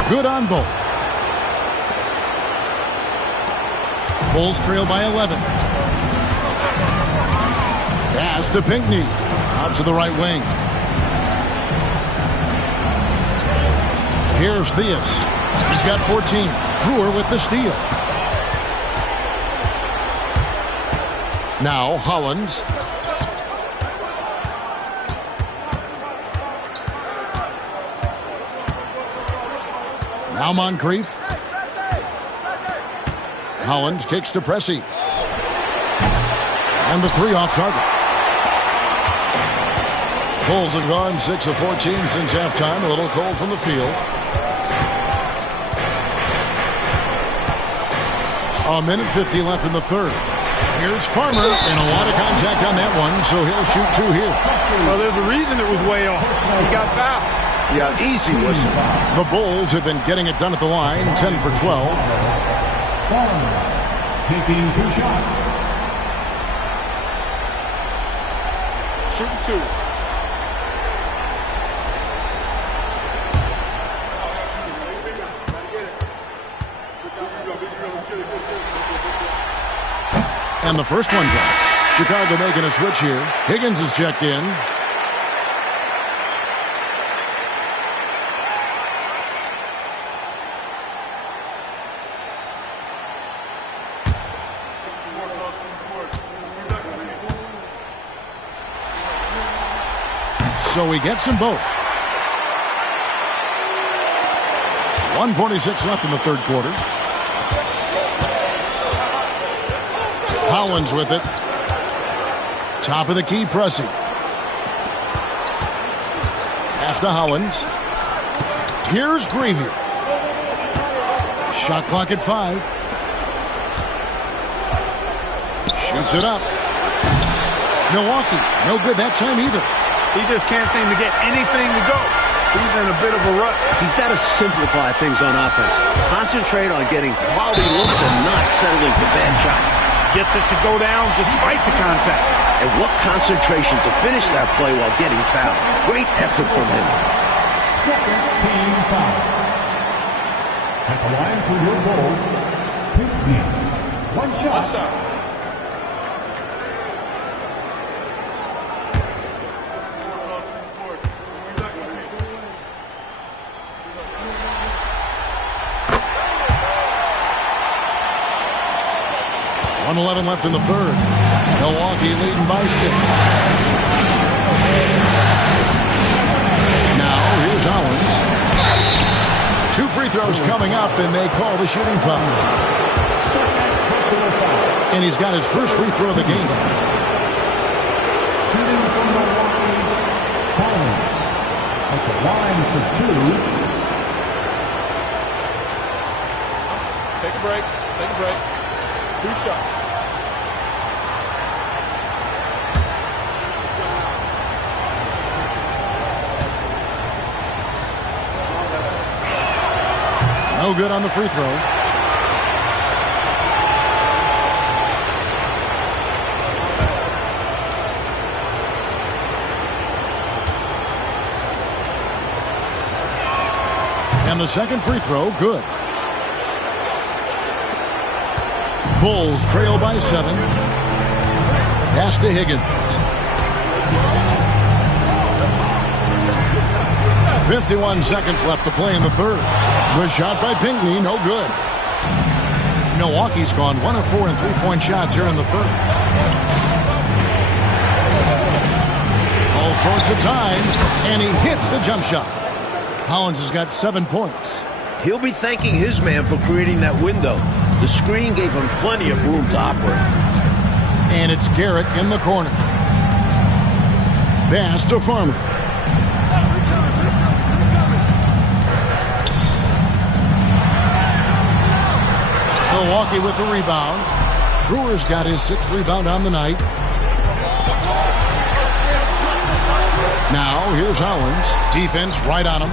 Good on both. Bulls trail by 11. Pass to Pinckney. Out to the right wing. Here's Theus. He's got 14. Brewer with the steal. Now Hollins. Now Moncrief. Hollins kicks to Pressey. And the 3 off target. Bulls have gone 6 of 14 since halftime. A little cold from the field. A minute 50 left in the third. Here's Farmer, and a lot of contact on that one, so he'll shoot 2 here. Well, there's a reason it was way off. He got fouled. Yeah, easy whistle. The Bulls have been getting it done at the line, 10 for 12. Farmer taking 2 shots. Shooting 2. And the first one drops. Chicago making a switch here. Higgins is checked in. So he gets them both. 1:46 left in the third quarter. Hollins with it. Top of the key, Pressey. Pass to Hollins. Here's Gravy. Shot clock at 5. Shoots it up. Milwaukee, no good that time either. He just can't seem to get anything to go. He's in a bit of a rut. He's got to simplify things on offense. Concentrate on getting quality looks and not settling for bad shots. Gets it to go down despite the contact. And what concentration to finish that play while getting fouled. Great effort from him. Second team foul. At the line for your Bulls, Pinckney. 1 shot. 1:11 left in the third. Milwaukee leading by 6. Now, here's Owens. 2 free throws coming up, and they call the shooting foul. And he's got his first free throw of the game. Shooting from Milwaukee, Owens. At the line for 2. Take a break. Take a break. 2 shots. No good on the free throw. And the second free throw, good. Bulls trail by 7. Pass to Higgins. 51 seconds left to play in the third. The shot by Pinckney, no good. Milwaukee's gone 1 of 4 in three-point shots here in the third. All sorts of time, and he hits the jump shot. Hollins has got 7 points. He'll be thanking his man for creating that window. The screen gave him plenty of room to operate. And it's Garrett in the corner. Pass to Farmer. Milwaukee with the rebound. Brewer's got his 6th rebound on the night. Now, here's Owens. Defense right on him.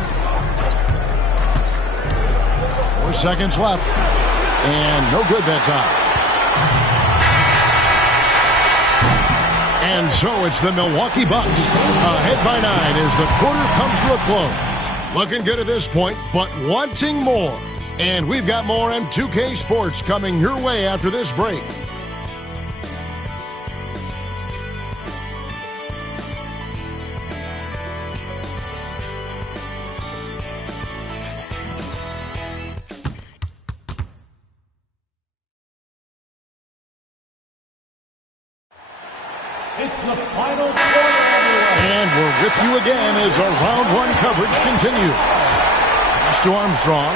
4 seconds left. And no good that time. And so it's the Milwaukee Bucks ahead by 9 as the quarter comes to a close. Looking good at this point, but wanting more. And we've got more M2K Sports coming your way after this break. It's the final quarter, everyone. And we're with you again as our round 1 coverage continues. To Armstrong.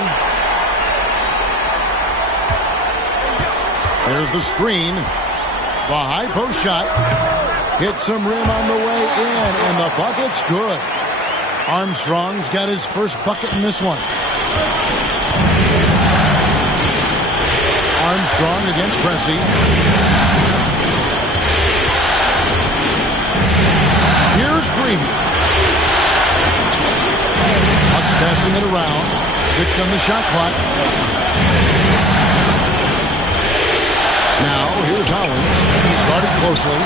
There's the screen. The high post shot. Hits some rim on the way in, and the bucket's good. Armstrong's got his first bucket in this one. Armstrong against Pressey. Here's Green. Bucks passing it around. 6 on the shot clock. Now, here's Hollins. He's guarded closely.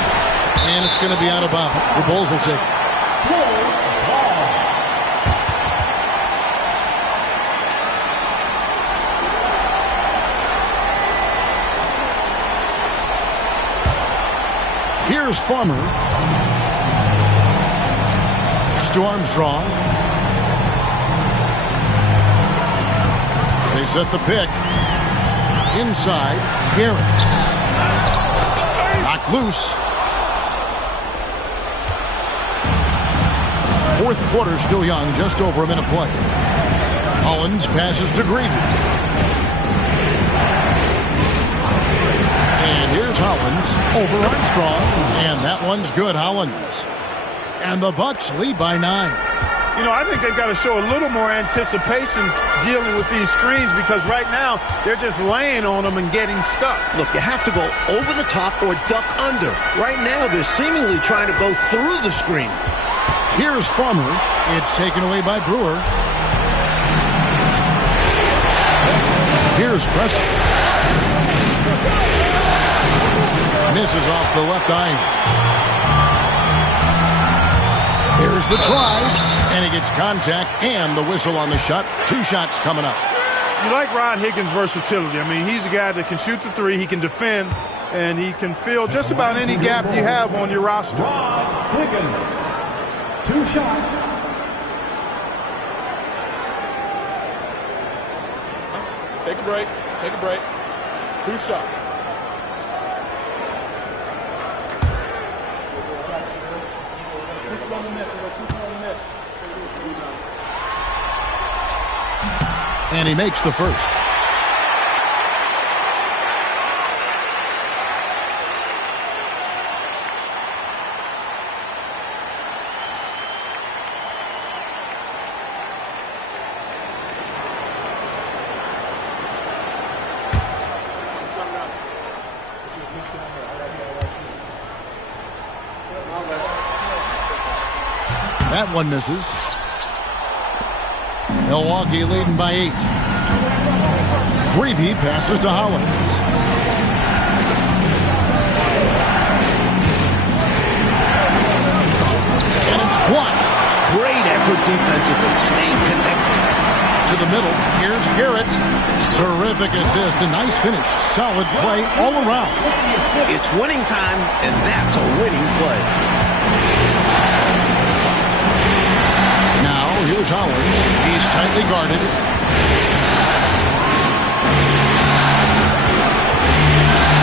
And it's going to be out of bounds. The Bulls will take it. Here's Farmer. Pass to Armstrong. They set the pick. Inside, Garrett. Knocked loose. Fourth quarter still young, just over a minute play. Hollins passes to Greavy. And here's Hollins over Armstrong. And that one's good, Hollins. And the Bucks lead by 9. You know, I think they've got to show a little more anticipation dealing with these screens because right now they're just laying on them and getting stuck. Look, you have to go over the top or duck under. Right now, they're seemingly trying to go through the screen. Here's Farmer. It's taken away by Brewer. Here's Pressey. Misses off the left eye. Here's the try, and he gets contact and the whistle on the shot. 2 shots coming up. You like Rod Higgins' versatility. I mean, he's a guy that can shoot the 3, he can defend, and he can fill just about any gap you have on your roster. Rod Higgins, 2 shots. Take a break. Take a break. 2 shots. And he makes the first. That one misses. Milwaukee leading by 8. Greavy passes to Hollins. And it's blocked. Great effort defensively, staying connected. To the middle, here's Garrett. Terrific assist, a nice finish. Solid play all around. It's winning time, and that's a winning play. Now, here's Hollins. He's tightly guarded.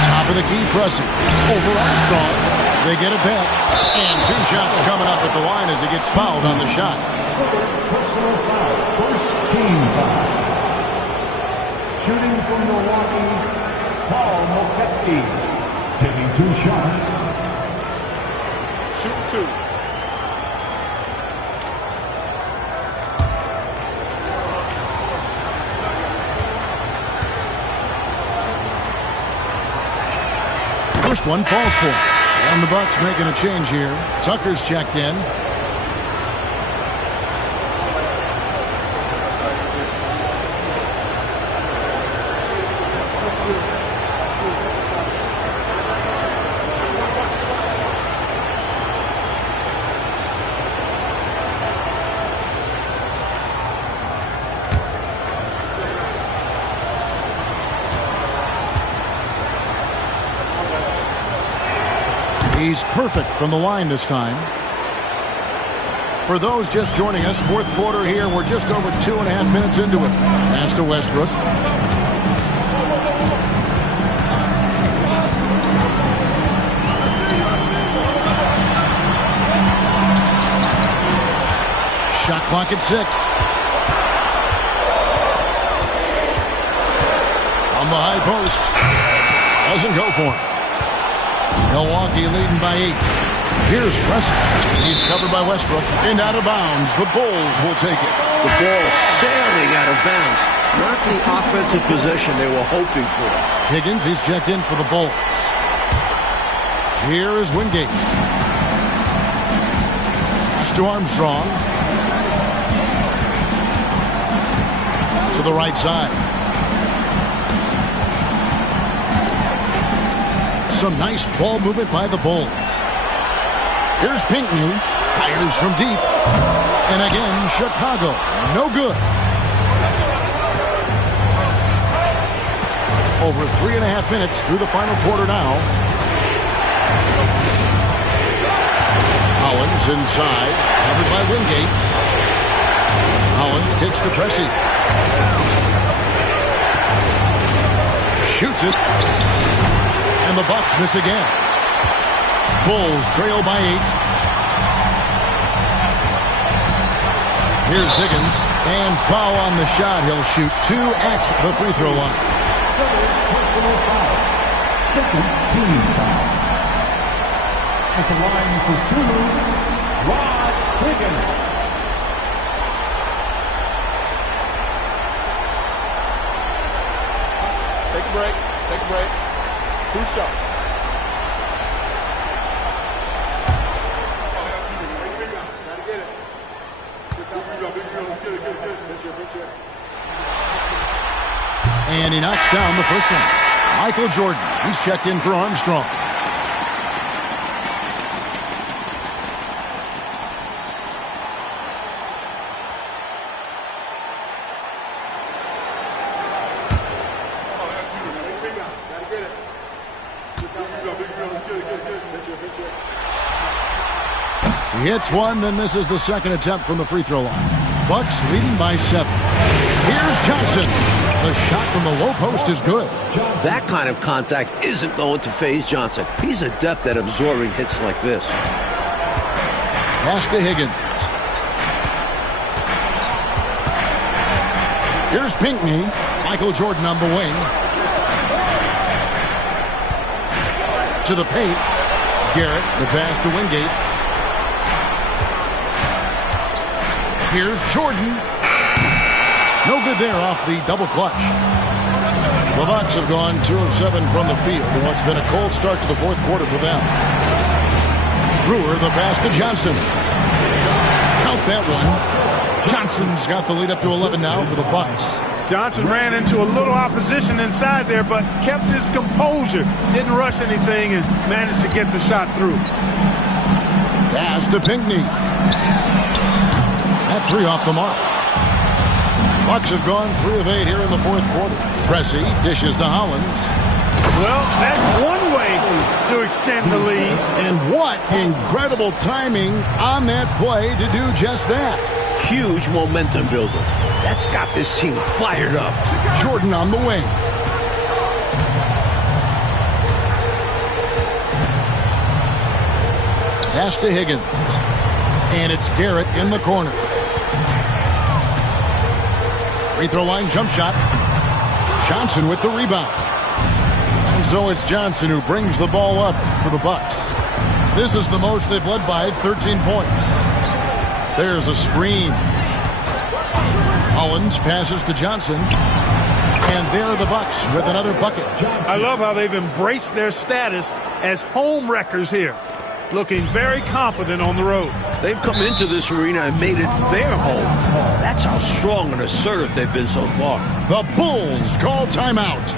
Top of the key pressing. Over Armstrong. They get it back. And 2 shots coming up at the line as he gets fouled on the shot. Personal foul. First team foul. Shooting from Milwaukee, Paul Mokeski. Taking 2 shots. Shoot 2. First one falls for him. And the Bucks making a change here. Tucker's checked in. He's perfect from the line this time. For those just joining us, 4th quarter here. We're just over 2.5 minutes into it. Pass to Westbrook. Shot clock at 6. On the high post. Doesn't go for him. Milwaukee leading by 8. Here's Preston. He's covered by Westbrook. And out of bounds. The Bulls will take it. The ball sailing out of bounds. Not the offensive possession they were hoping for. Higgins, he's checked in for the Bulls. Here is Wingate. Pass to Armstrong. To the right side. Some nice ball movement by the Bulls. Here's Pinckney. Fires from deep. And again, Chicago. No good. Over 3.5 minutes through the final quarter now. Hollins inside. Covered by Wingate. Hollins kicks to Pressey. Shoots it. And the Bucks miss again. Bulls trail by 8. Here's Higgins. And foul on the shot. He'll shoot 2 at the free throw line. Personal foul. Second team foul. At the line for 2, Rod Higgins. Take a break. Take a break. 2 shots. And he knocks down the first one. Michael Jordan. He's checked in for Armstrong. He hits one, then misses the second attempt from the free throw line. Bucks leading by 7. Here's Johnson. The shot from the low post is good. That kind of contact isn't going to faze Johnson. He's adept at absorbing hits like this. Pass to Higgins. Here's Pinckney. Michael Jordan on the wing. To the paint. Garrett, the pass to Wingate. Here's Jordan. No good there off the double clutch. The Bucks have gone 2 of 7 from the field in what's been a cold start to the fourth quarter for them. Brewer, the pass to Johnson. Count that one. Johnson's got the lead up to 11 now for the Bucks. Johnson ran into a little opposition inside there, but kept his composure. Didn't rush anything and managed to get the shot through. Pass to Pinckney. That 3 off the mark. Bucks have gone 3 of 8 here in the fourth quarter. Pressey dishes to Hollins. Well, that's one way to extend the lead. And what incredible timing on that play to do just that. Huge momentum builder. That's got this team fired up. Jordan on the wing. Pass to Higgins. And it's Garrett in the corner. Free throw line jump shot. Johnson with the rebound. And so it's Johnson who brings the ball up for the Bucks. This is the most they've led by, 13 points. There's a screen. Hollins passes to Johnson. And there are the Bucks with another bucket. I love how they've embraced their status as home wreckers here. Looking very confident on the road. They've come into this arena and made it their home. That's how strong and assertive they've been so far. The Bulls call timeout.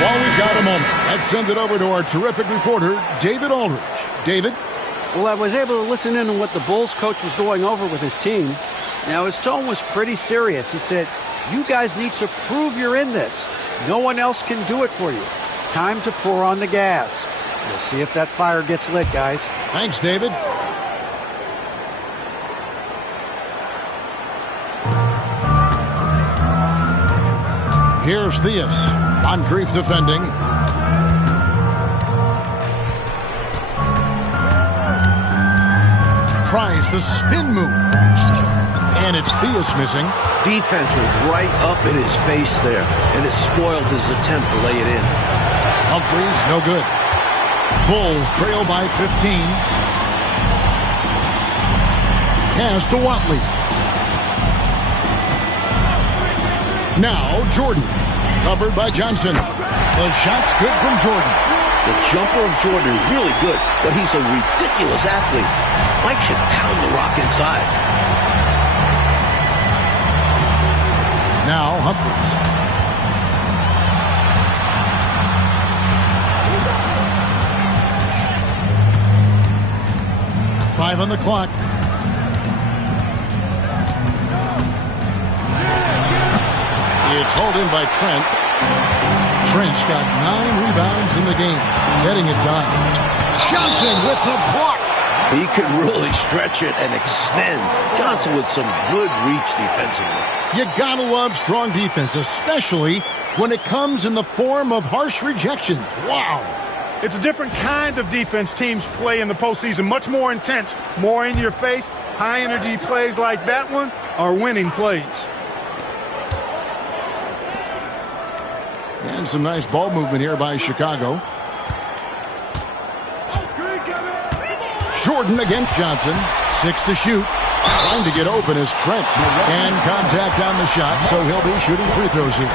While we've got a moment, let's send it over to our terrific reporter, David Aldridge. David? Well, I was able to listen in on what the Bulls coach was going over with his team. Now, his tone was pretty serious. He said, you guys need to prove you're in this. No one else can do it for you. Time to pour on the gas. We'll see if that fire gets lit, guys. Thanks, David. Here's Theus. Moncrief defending. Tries the spin move. And it's Theus missing. Defense was right up in his face there, and it spoiled his attempt to lay it in. Humphries, no good. Bulls trail by 15. Pass to Watley. Now Jordan. Covered by Johnson. The shot's good from Jordan. The jumper of Jordan is really good, but he's a ridiculous athlete. Mike should pound the rock inside. Now Humphries. 5 on the clock. It's hauled in by Trent. Trent's got 9 rebounds in the game, getting it done. Johnson with the block. He can really stretch it and extend. Johnson with some good reach defensively. You gotta love strong defense, especially when it comes in the form of harsh rejections. Wow. It's a different kind of defense teams play in the postseason. Much more intense, more in your face. High energy plays like that one are winning plays. And some nice ball movement here by Chicago. Jordan against Johnson. 6 to shoot. Trying to get open is Trent. And contact on the shot, so he'll be shooting free throws here.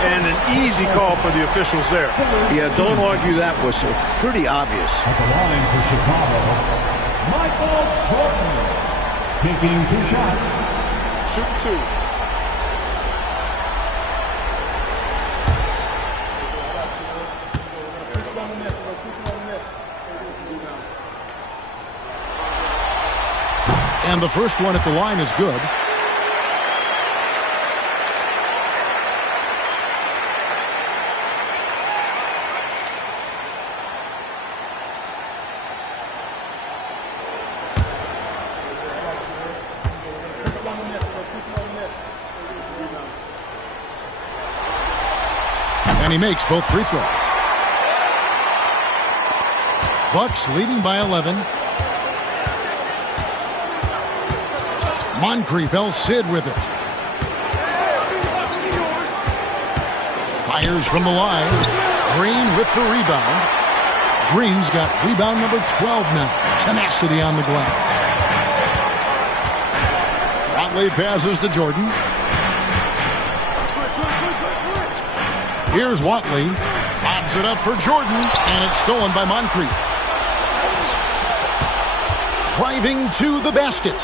And an easy call for the officials there. Yeah, don't argue that whistle. Pretty obvious. At the line for Chicago, Michael Jordan. Taking 2 shots. Shoot 2. And the first one at the line is good. And he makes both free throws. Bucks leading by 11. Moncrief El-Cid with it. Fires from the line. Green with the rebound. Green's got rebound number 12 now. Tenacity on the glass. Watley passes to Jordan. Here's Watley. Bobs it up for Jordan. And it's stolen by Moncrief. Driving to the basket.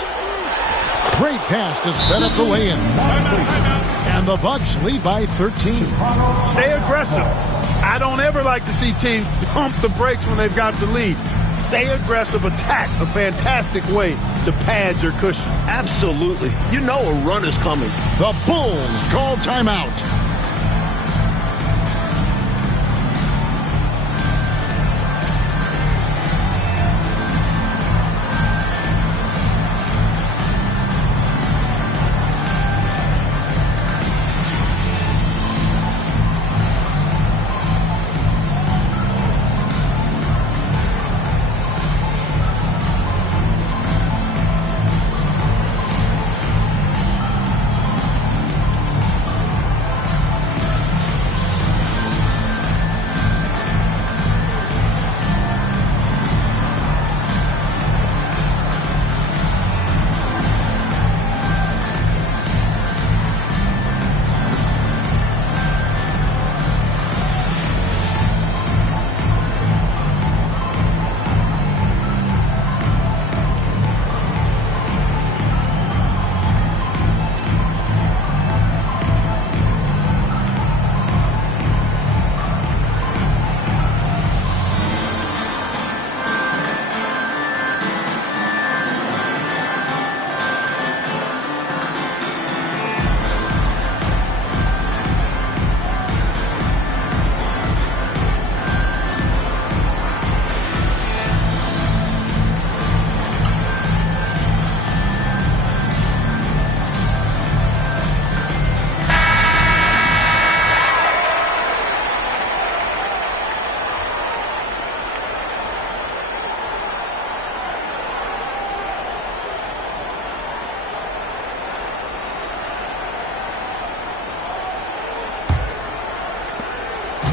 Great pass to set up the lay-in. And the Bucks lead by 13. Stay aggressive. I don't ever like to see teams pump the brakes when they've got the lead. Stay aggressive, attack. A fantastic way to pad your cushion. Absolutely. You know a run is coming. The Bulls call timeout.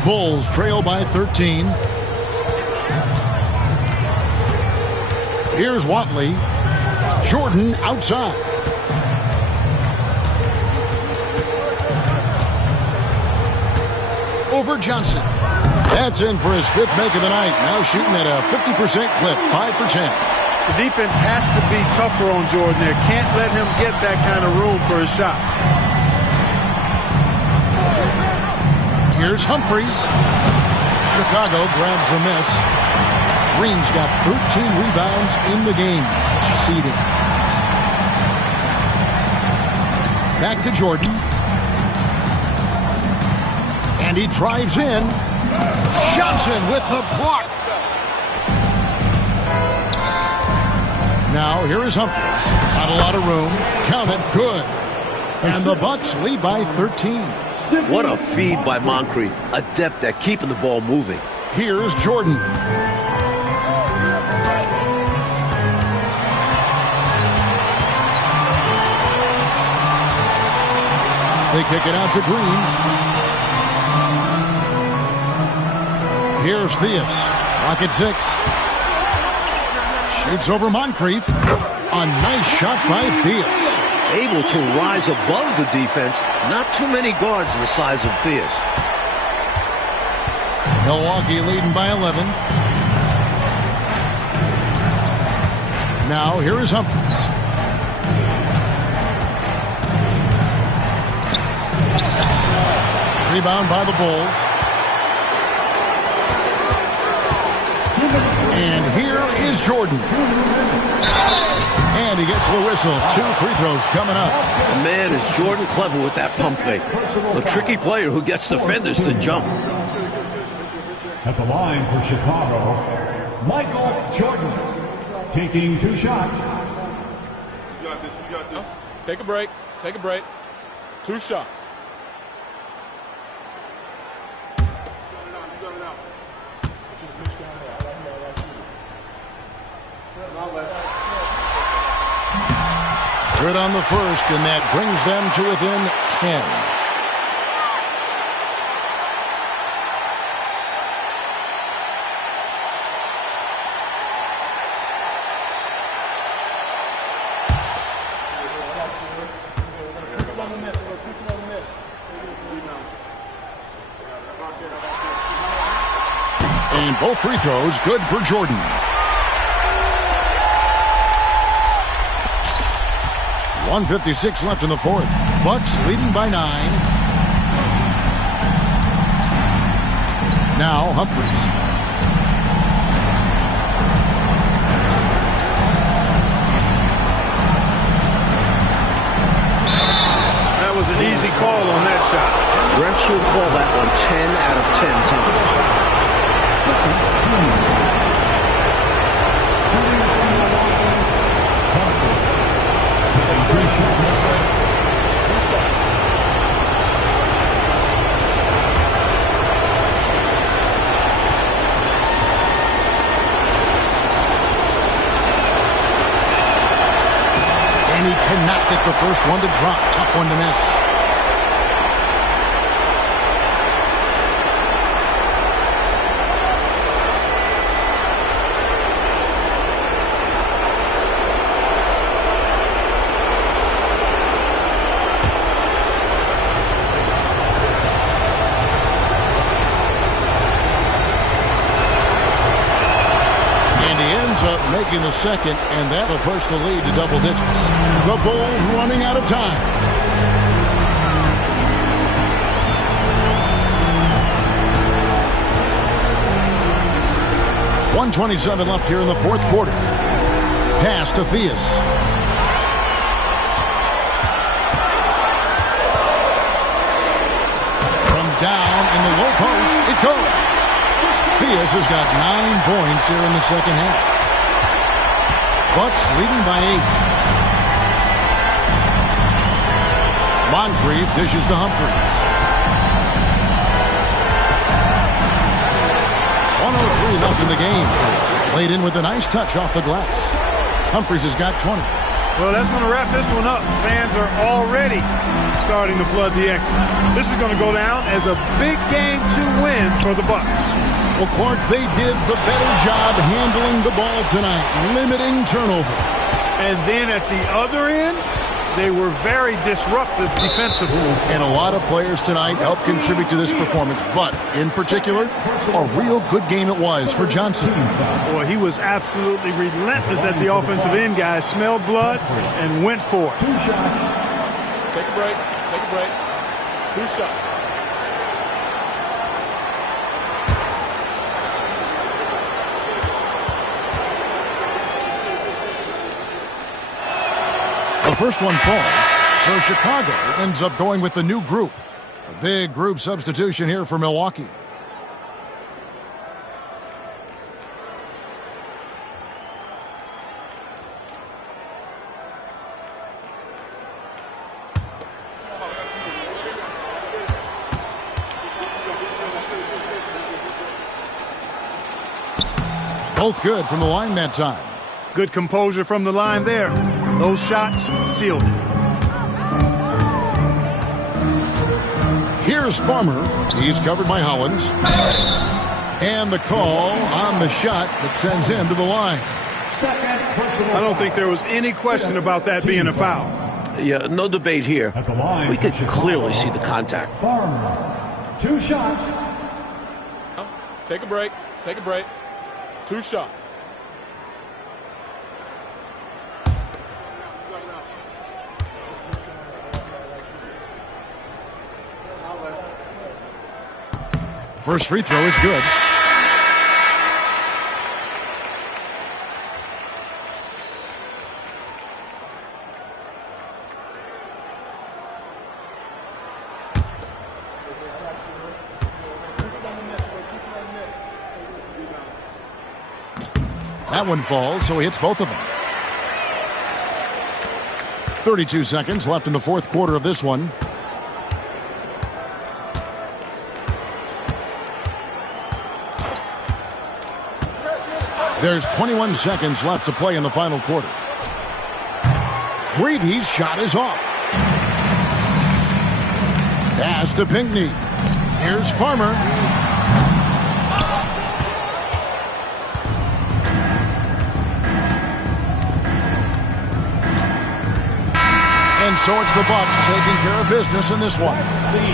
Bulls trail by 13. Here's Watley. Jordan outside. Over Johnson. That's in for his 5th make of the night. Now shooting at a 50% clip. 5 for 10. The defense has to be tougher on Jordan there. Can't let him get that kind of room for his shot. Here's Humphries. Chicago grabs the miss. Green's got 13 rebounds in the game. Seeding. Back to Jordan. And he drives in. Johnson with the block. Now here is Humphries. Not a lot of room. Count it. Good. And the Bucks lead by 13. What a feed by Moncrief. Adept at keeping the ball moving. Here's Jordan. They kick it out to Green. Here's Theus. Rocket 6. Shoots over Moncrief. A nice shot by Theus. Able to rise above the defense. Not too many guards the size of Theus. Milwaukee leading by 11. Now here is Humphries. Rebound by the Bulls. And here is Jordan. And he gets the whistle. 2 free throws coming up. Man, is Jordan clever with that pump fake. A tricky player who gets defenders to jump. At the line for Chicago, Michael Jordan, taking 2 shots. We got this. Take a break. 2 shots. Good on the first, and that brings them to within 10. And both free throws good for Jordan. 1:56 left in the fourth. Bucks leading by 9. Now Humphries. That was an easy call on that shot. Refs will call that one 10 out of 10 times. And he cannot get the first one to drop. Tough one to miss. Up making the second, and that'll push the lead to double digits. The Bulls running out of time. .127 left here in the fourth quarter. Pass to Theus. From down in the low post, it goes. Theus has got 9 points here in the second half. Bucks leading by 8. Moncrief dishes to Humphries. 1:03 left in the game. Laid in with a nice touch off the glass. Humphries has got 20. Well, that's going to wrap this one up. Fans are already starting to flood the exits. This is going to go down as a big game to win for the Bucks. Well, Clark, they did the better job handling the ball tonight, limiting turnover. And then at the other end, they were very disruptive defensively. And a lot of players tonight helped contribute to this performance. But, in particular, a real good game it was for Johnson. Boy, he was absolutely relentless at the offensive end, guys. Smelled blood and went for it. 2 shots. Take a break. 2 shots. The first one falls, so Chicago ends up going with the new group. A big group substitution here for Milwaukee. Both good from the line that time. Good composure from the line there. Those shots sealed it. Here's Farmer. He's covered by Hollins. And the call on the shot that sends him to the line. I don't think there was any question about that being a foul. Yeah, no debate here. We could clearly see the contact. Farmer, 2 shots. Take a break. Take a break. 2 shots. First free throw is good. That one falls, so he hits both of them. 32 seconds left in the fourth quarter of this one. There's 21 seconds left to play in the final quarter. Freeby's shot is off. Pass to Pinckney. Here's Farmer. And so it's the Bucks taking care of business in this one.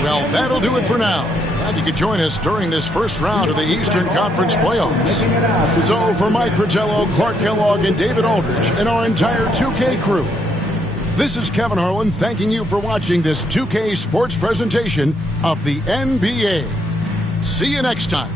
Well, that'll do it for now. Glad you could join us during this first round of the Eastern Conference playoffs. So for Mike Fratello, Clark Kellogg, and David Aldridge, and our entire 2K crew, this is Kevin Harlan thanking you for watching this 2K sports presentation of the NBA. See you next time.